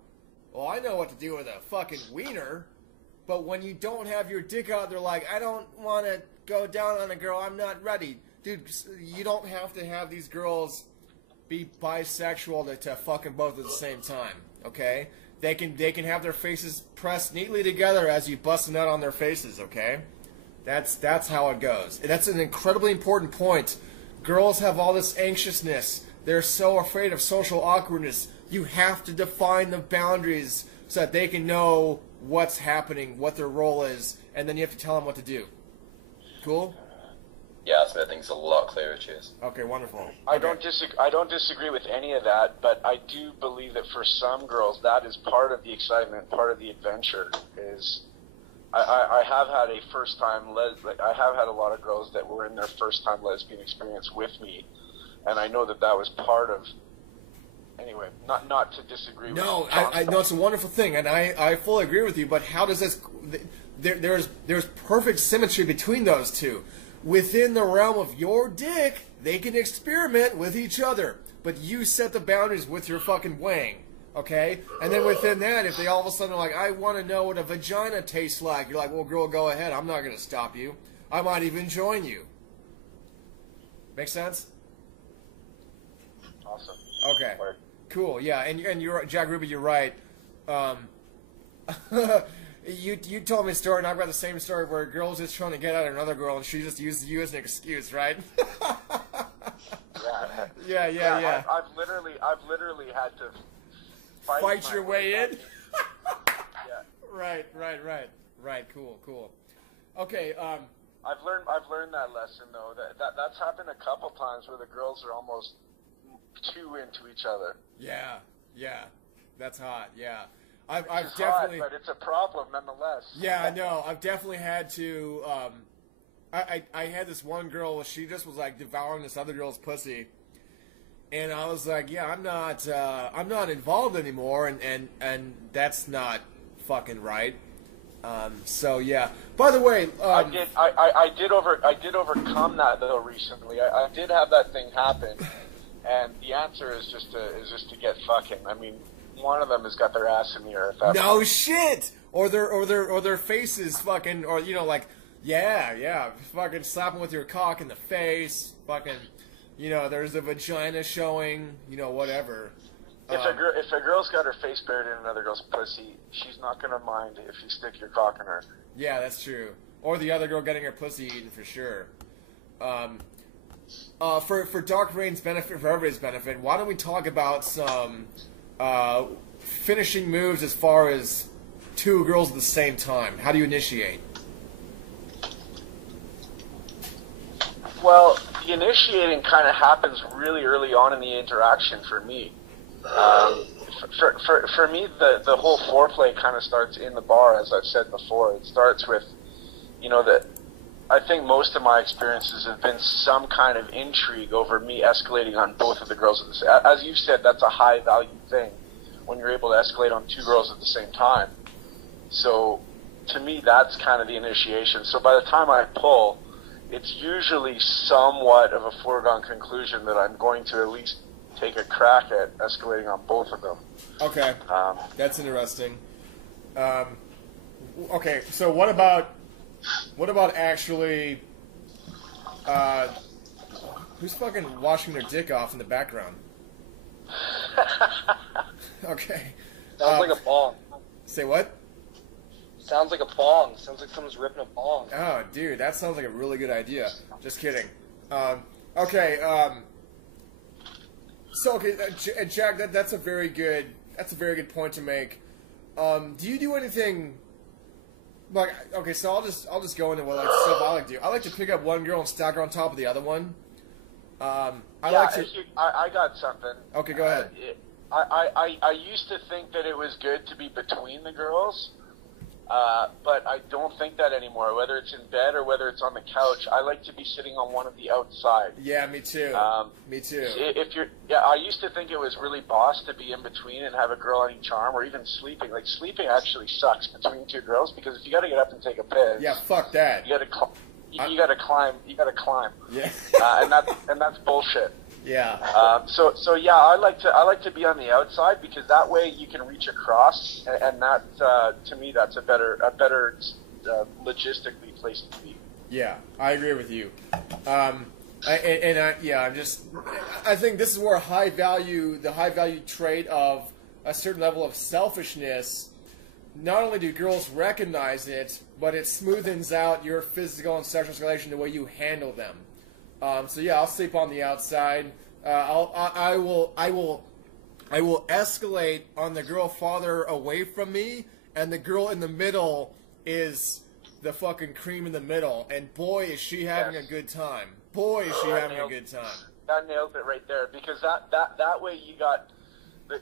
well, I know what to do with a fucking wiener. But when you don't have your dick out, they're like, I don't want to go down on a girl. I'm not ready. Dude, you don't have to have these girls be bisexual to fucking both at the same time, okay? They can have their faces pressed neatly together as you bust a nut on their faces, okay? That's how it goes. And that's an incredibly important point. Girls have all this anxiousness. They're so afraid of social awkwardness. You have to define the boundaries so that they can know what's happening, what their role is, and then you have to tell them what to do. Cool? Yeah, that's made things a lot clearer, cheers. Okay, wonderful. I don't disagree with any of that, but I do believe that for some girls, that is part of the excitement, part of the adventure. I have had I have had a lot of girls that were in their first time lesbian experience with me, and I know that was part of. Anyway, not to disagree. No, with I know it's a wonderful thing, and I fully agree with you. But how does this? There's perfect symmetry between those two. Within the realm of your dick, they can experiment with each other, but you set the boundaries with your fucking wang, okay? And then within that, if they all of a sudden are like, I want to know what a vagina tastes like, you're like, well, girl, go ahead. I'm not going to stop you. I might even join you. Make sense? Awesome. Okay. Cool. Yeah, and you're Jack Ruby. You're right. You told me a story, and I've got the same story where a girl's just trying to get at another girl, and she just used you as an excuse, right? Yeah. Yeah. I've literally had to fight my your way in. Yeah. Right. Cool. Okay. I've learned that lesson though. That's happened a couple times where the girls are almost too into each other. Yeah. That's hot. Yeah. I've It's definitely. hot, but it's a problem nonetheless. Yeah, I know. I've definitely had to. I had this one girl. She just was like devouring this other girl's pussy, and I was like, yeah, I'm not involved anymore, and that's not fucking right. So yeah. By the way, I did overcome that though recently. I did have that thing happen, and the answer is just to get fucking. I mean, one of them has got their ass in the air. No shit. Or their faces fucking, or like, yeah, fucking slapping with your cock in the face, fucking, there's a vagina showing, whatever. If a girl's got her face buried in another girl's pussy, she's not gonna mind if you stick your cock in her. Yeah, that's true. Or the other girl getting her pussy eaten for sure. For Dark Reign's benefit, for everybody's benefit, why don't we talk about some finishing moves as far as two girls at the same time? How do you initiate? Well, the initiating kind of happens really early on in the interaction for me. For me, the whole foreplay kind of starts in the bar, as I've said before. It starts with, I think most of my experiences have been some kind of intrigue over me escalating on both of the girls at the same. As you said, that's a high value thing when you're able to escalate on two girls at the same time. So, to me, that's kind of the initiation. So by the time I pull, it's usually somewhat of a foregone conclusion that I'm going to at least take a crack at escalating on both of them. Okay, that's interesting. Okay, so what about actually? Who's fucking washing their dick off in the background? Okay. Sounds like a bong. Say what? Sounds like a bong. Sounds like someone's ripping a bong. Oh, dude, that sounds like a really good idea. Just kidding. Okay. So, okay, Jack, that's a very good point to make. Do you do anything? Like, okay, so I'll just go into what stuff I like to do. I like to pick up one girl and stack her on top of the other one. I got something. Okay, go ahead. I used to think that it was good to be between the girls, but I don't think that anymore. Whether it's in bed or whether it's on the couch, I like to be sitting on one of the outside. Yeah, me too. Me too. I used to think it was really boss to be in between and have a girl on each arm, or even sleeping. Like, sleeping actually sucks between two girls, because if you got to get up and take a piss, yeah, fuck that. You got to climb. Yeah. And that's bullshit. Yeah. So yeah, I like to be on the outside, because that way you can reach across, and that to me that's a better logistically place to be. Yeah, I agree with you. I think this is where the high value trait of a certain level of selfishness. Not only do girls recognize it, but it smoothens out your physical and sexual escalation the way you handle them. So yeah, I'll sleep on the outside. I will escalate on the girl farther away from me, and the girl in the middle is the fucking cream in the middle. And boy, is she having a good time. Boy, is she having a good time. That nails it right there, because that way you got.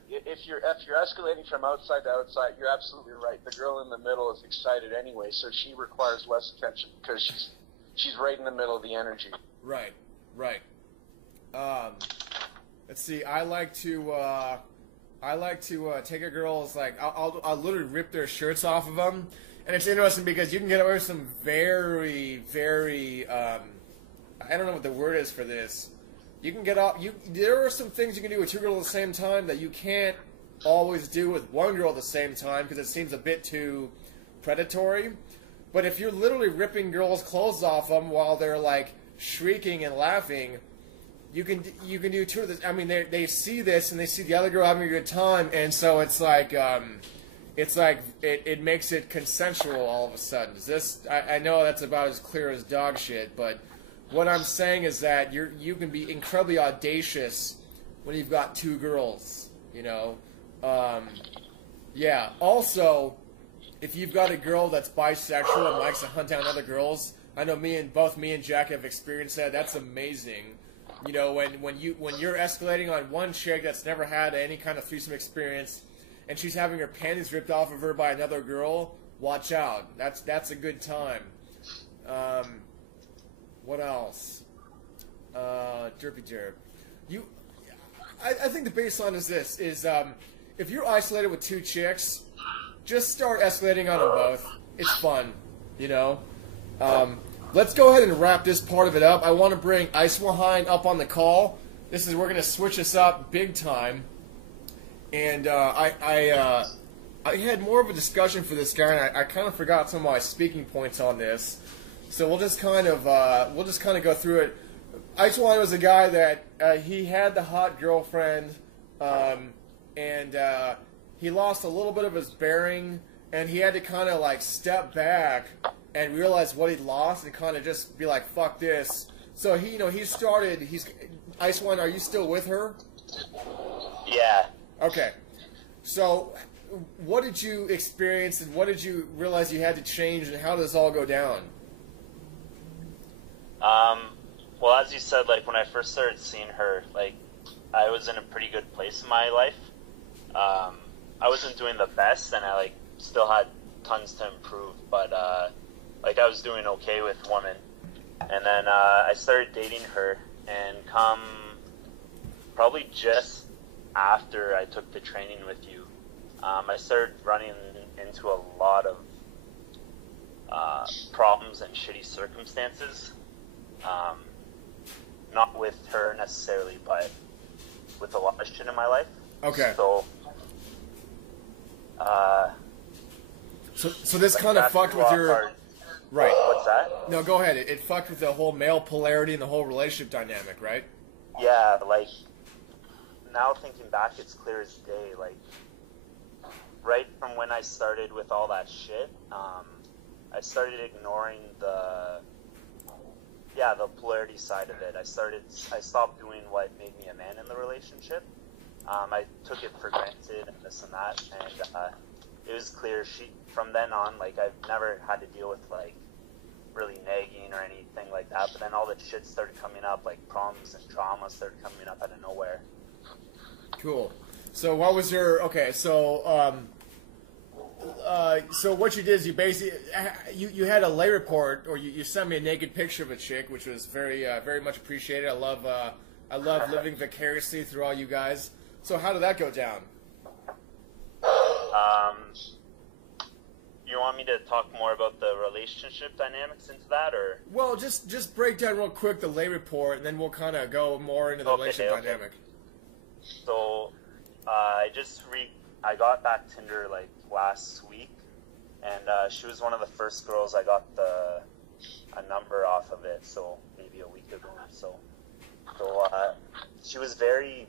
If you're escalating from outside to outside, you're absolutely right. The girl in the middle is excited anyway, so she requires less attention because she's right in the middle of the energy. Right. Let's see. I like to take a girl's, like, I'll literally rip their shirts off of them, and it's interesting because you can get away with some very, very I don't know what the word is for this. You can get off. There are some things you can do with two girls at the same time that you can't always do with one girl at the same time, because it seems a bit too predatory. But if you're literally ripping girls' clothes off them while they're like shrieking and laughing, you can do two of this. I mean, they see this and they see the other girl having a good time, and so it makes it consensual all of a sudden. I know that's about as clear as dog shit, but what I'm saying is that you can be incredibly audacious when you've got two girls, Yeah. Also, if you've got a girl that's bisexual and likes to hunt down other girls, I know both me and Jack have experienced that. That's amazing. You know, when you're escalating on one chick that's never had any kind of threesome experience, and she's having her panties ripped off of her by another girl, watch out. That's a good time. What else? Derpy derp. I think the baseline is this: if you're isolated with two chicks, just start escalating on them both. It's fun, you know. Let's go ahead and wrap this part of it up. I want to bring Icewaheim up on the call. We're going to switch this up big time. And I had more of a discussion for this guy, and I kind of forgot some of my speaking points on this. So we'll just kind of go through it. Icewaheim was a guy that he had the hot girlfriend, and he lost a little bit of his bearing, and he had to kind of like step back and realize what he'd lost and kind of just be like, fuck this. So Icewaheim, are you still with her? Yeah. Okay. So what did you experience and what did you realize you had to change and how did this all go down? Well, as you said, like when I first started seeing her, like I was in a pretty good place in my life. I wasn't doing the best and I like still had tons to improve, but like I was doing okay with women. And then I started dating her, and come probably just after I took the training with you, I started running into a lot of problems and shitty circumstances. Not with her necessarily, but with a lot of shit in my life. Okay. So this kind of fucked with your... Right. What's that? No, go ahead. It fucked with the whole male polarity and the whole relationship dynamic, right? Yeah, like, now thinking back, it's clear as day. Like, right from when I started with all that shit, I started ignoring the polarity side of it. I stopped doing what made me a man in the relationship. I took it for granted and this and that, and it was clear from then on, like, I've never had to deal with, like, really nagging or anything like that, but then all the shit started coming up, like problems and trauma started coming up out of nowhere. Cool. So what was your... Okay, so... so what you did is you basically... You had a lay report, or you sent me a naked picture of a chick, which was very much appreciated. I love living vicariously through all you guys. So how did that go down? You want me to talk more about the relationship dynamics into that, or? Well, just break down real quick the lay report, and then we'll kind of go more into the relationship dynamic. So, I got back Tinder like last week, and she was one of the first girls I got a number off of it. So maybe a week ago. So she was very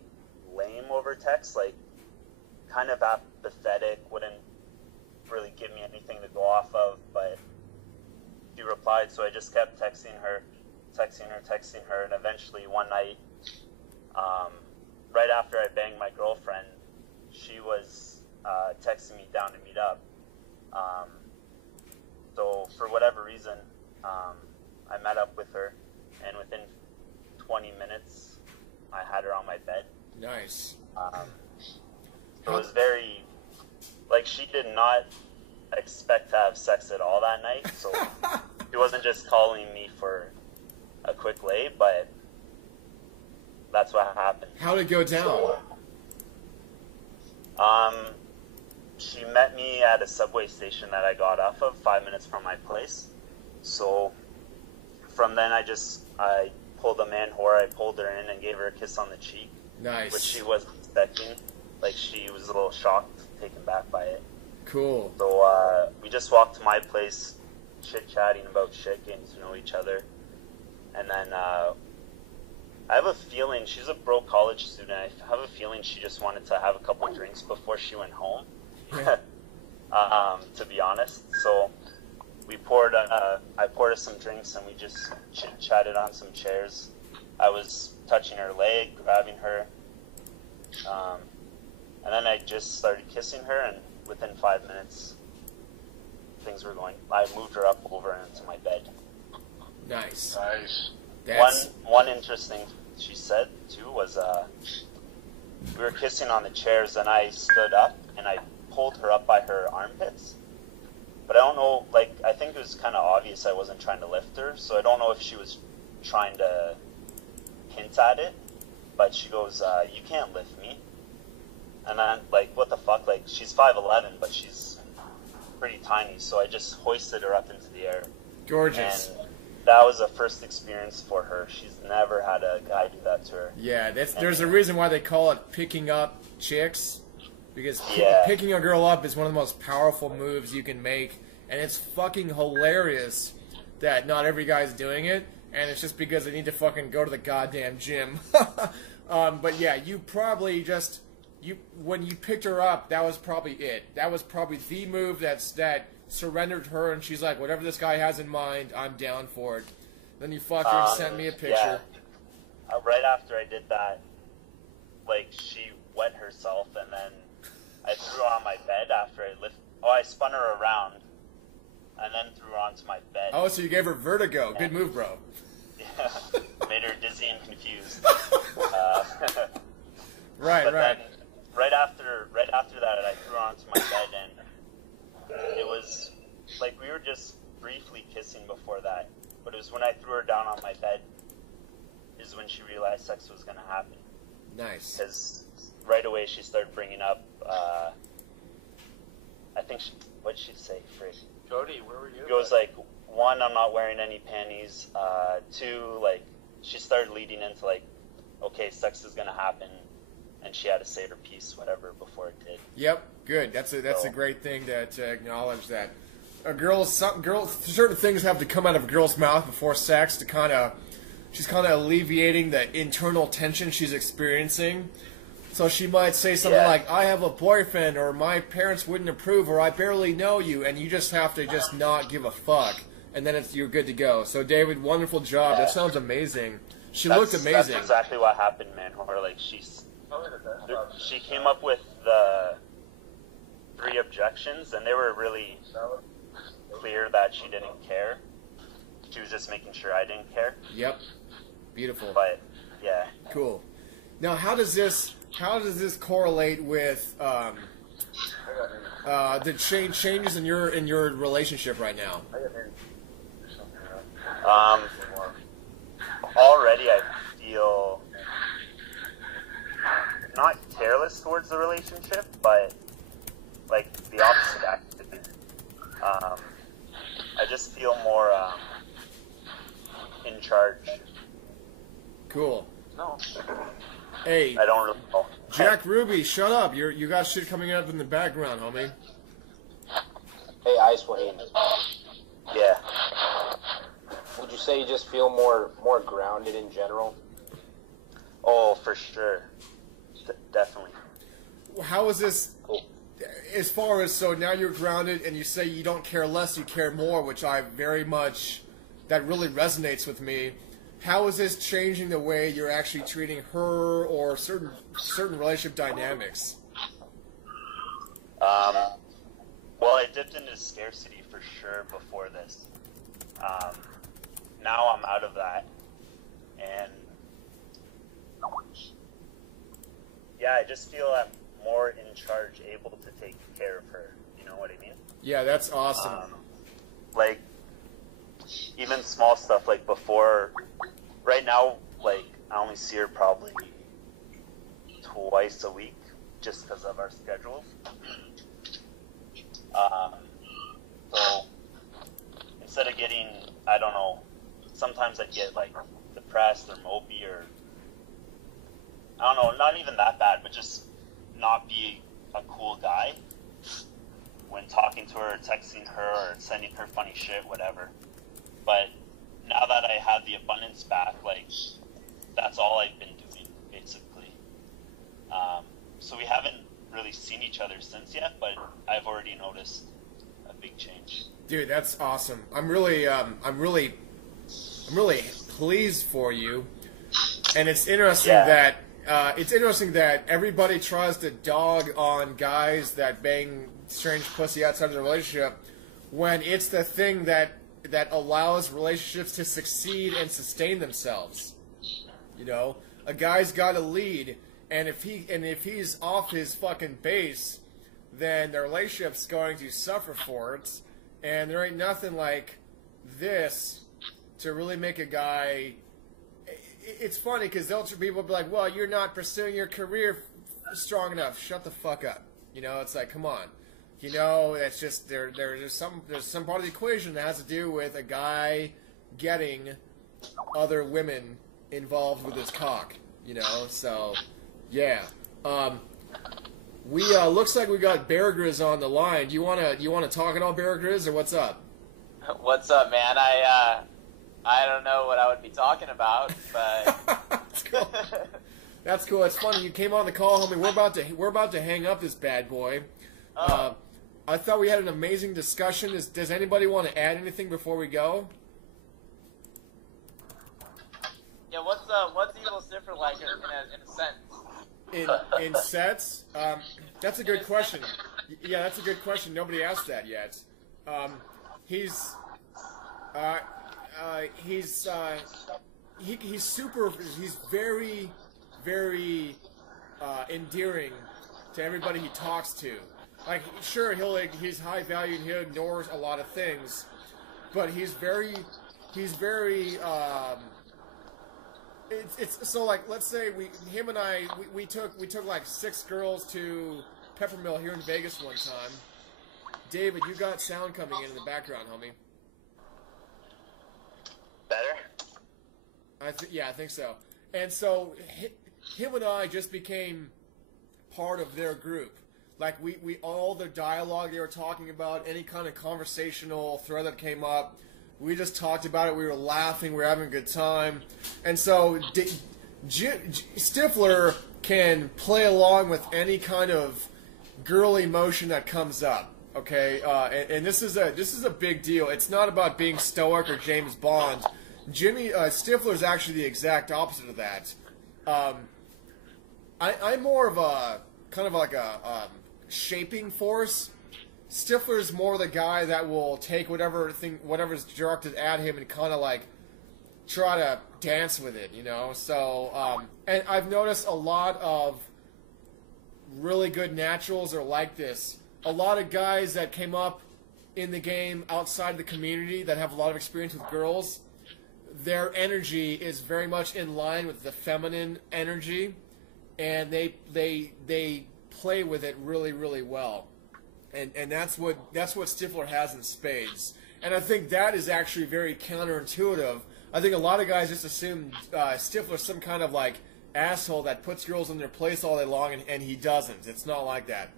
lame over text, like kind of apathetic, wouldn't really give me anything to go off of, but she replied, so I just kept texting her, and eventually one night, right after I banged my girlfriend, she was texting me down to meet up. So for whatever reason, I met up with her, and within 20 minutes, I had her on my bed. Nice. It was very, like, she did not expect to have sex at all that night, so she wasn't just calling me for a quick lay, but that's what happened. How'd it go down? She met me at a subway station that I got off of 5 minutes from my place. So from then I pulled a Manwhore, I pulled her in and gave her a kiss on the cheek. Nice. Which she wasn't expecting. Like, she was a little shocked, taken back by it. Cool. So we just walked to my place, chit-chatting about shit, getting to know each other. And then I have a feeling, she's a broke college student, I have a feeling she just wanted to have a couple of drinks before she went home, to be honest. So I poured her some drinks and we just chit-chatted on some chairs. I was touching her leg, grabbing her. And then I just started kissing her, and within 5 minutes, things were going. I moved her up over into my bed. Nice. One interesting she said too was we were kissing on the chairs, and I stood up and I pulled her up by her armpits. But I don't know, like, I think it was kind of obvious I wasn't trying to lift her, so I don't know if she was trying to hint at it. But she goes, "You can't lift me." And I'm like, what the fuck? Like, she's 5'11", but she's pretty tiny, so I just hoisted her up into the air. Gorgeous. And that was a first experience for her. She's never had a guy do that to her. Yeah, there's a reason why they call it picking up chicks, because picking a girl up is one of the most powerful moves you can make, and it's fucking hilarious that not every guy's doing it, and it's just because they need to fucking go to the goddamn gym. But yeah, you probably just... when you picked her up, that was probably it. That was probably the move that surrendered her, and she's like, whatever this guy has in mind, I'm down for it. Then you fucking sent me a picture. Yeah. Right after I did that, like, she wet herself, and then I threw her on my bed after I spun her around, and then threw her onto my bed. Oh, so you gave her vertigo. Good move, bro. Yeah, made her dizzy and confused. Right. Then, right after that, I threw her onto my bed, and it was like we were just briefly kissing before that. But it was when I threw her down on my bed is when she realized sex was going to happen. Nice. Because right away she started bringing up, I think, what'd she say? Frick. Cody, where were you? It goes like, 1, I'm not wearing any panties. 2, like, she started leading into like, okay, sex is going to happen. And she had to say her piece, whatever, before it did. Yep, good. That's a great thing to acknowledge that. Certain things have to come out of a girl's mouth before sex to she's kind of alleviating the internal tension she's experiencing. So she might say something like, I have a boyfriend, or my parents wouldn't approve, or I barely know you, and you just have to just not give a fuck. And then you're good to go. So David, wonderful job. That sounds amazing. She looked amazing. That's exactly what happened, Manwhore. Like, she came up with the 3 objections, and they were really clear that she didn't care. She was just making sure I didn't care. Yep. Beautiful. But yeah. Cool. Now, how does this correlate with the changes in your relationship right now? Already I feel not careless towards the relationship, but like the opposite actually. I just feel more in charge. Cool. No. Hey, I don't really know. Jack Ruby, shut up. You got shit coming up in the background, homie. Hey, Ice Wayne. Yeah. Would you say you just feel more grounded in general? Oh, for sure. Definitely. How is this? Cool. As far as, so now you're grounded and you say you don't care less, you care more, which that really resonates with me. How is this changing the way you're actually treating her or certain relationship dynamics? Well, I dipped into scarcity for sure before this. Now I'm out of that, and yeah, I just feel I'm more in charge, able to take care of her. You know what I mean? Yeah, that's awesome. Like, even small stuff, like before, right now, like, I only see her probably twice a week, just because of our schedules. So, instead of getting, I don't know, sometimes I'd get, like, depressed or mopey or, I don't know, not even that bad, but just not be a cool guy when talking to her, or texting her, or sending her funny shit, whatever. But now that I have the abundance back, like, that's all I've been doing, basically. So we haven't really seen each other since yet, but I've already noticed a big change. Dude, that's awesome. I'm really pleased for you. And it's interesting that it's interesting that everybody tries to dog on guys that bang strange pussy outside of the relationship when it's the thing that allows relationships to succeed and sustain themselves. You know, a guy's got to lead, and if he's off his fucking base, then the relationship's going to suffer for it. And there ain't nothing like this to really make a guy. It's funny because people will be like, "Well, you're not pursuing your career strong enough." Shut the fuck up. You know, it's like, come on. You know, it's just there's some part of the equation that has to do with a guy getting other women involved with his cock. You know, so yeah. We looks like we got Bear Grylls on the line. You wanna talk at all, Bear Grylls, or what's up? What's up, man? I don't know what I would be talking about, but That's cool. That's cool. It's funny you came on the call, homie. We're about to hang up this bad boy. I thought we had an amazing discussion. Does anybody want to add anything before we go? yeah, what's Evil Stiffer like in a sense? In sets? That's a good question. Yeah, that's a good question. Nobody asked that yet. He's very, very endearing to everybody he talks to. Like, sure, he's high value and he ignores a lot of things, but he's very. It's so, like, let's say we took like 6 girls to Peppermill here in Vegas one time. David, you got sound coming in the background, homie. Better? Yeah, I think so. And so him and I just became part of their group. Like, we all the dialogue they were talking about, any kind of conversational thread that came up, we just talked about it. We were laughing. We were having a good time. And so Stifler can play along with any kind of girl emotion that comes up. Okay, and this is a big deal. It's not about being stoic or James Bond. Stifler is actually the exact opposite of that. I'm more of a kind of like a shaping force. Stifler's more the guy that will take whatever's directed at him and kind of like try to dance with it, you know. So, and I've noticed a lot of really good naturals are like this. A lot of guys that came up in the game outside the community that have a lot of experience with girls, their energy is very much in line with the feminine energy, and they play with it really, really well. And that's what Stifler has in spades. And I think that is actually very counterintuitive. I think a lot of guys just assume Stifler's some kind of like asshole that puts girls in their place all day long, and he doesn't. It's not like that.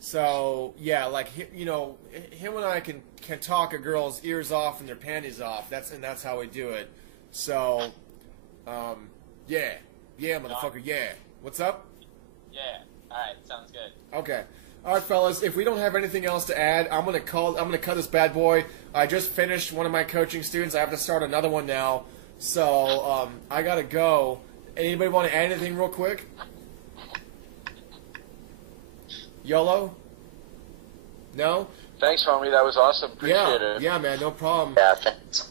So yeah, like, you know, him and I can talk a girl's ears off and their panties off. That's how we do it. So, yeah, motherfucker, yeah. What's up? Yeah. All right. Sounds good. Okay. All right, fellas. If we don't have anything else to add, I'm gonna cut this bad boy. I just finished one of my coaching students. I have to start another one now. So I gotta go. Anybody want to add anything real quick? YOLO? No? Thanks, homie. That was awesome. Appreciate it. Yeah, man. No problem. Yeah, thanks.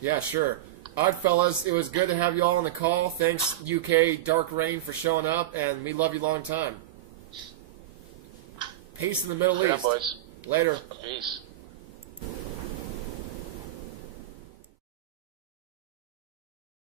Yeah, sure. All right, fellas. It was good to have you all on the call. Thanks, UK Dark Rain, for showing up, and we love you long time. Peace in the Middle East. Boys. Later. Peace.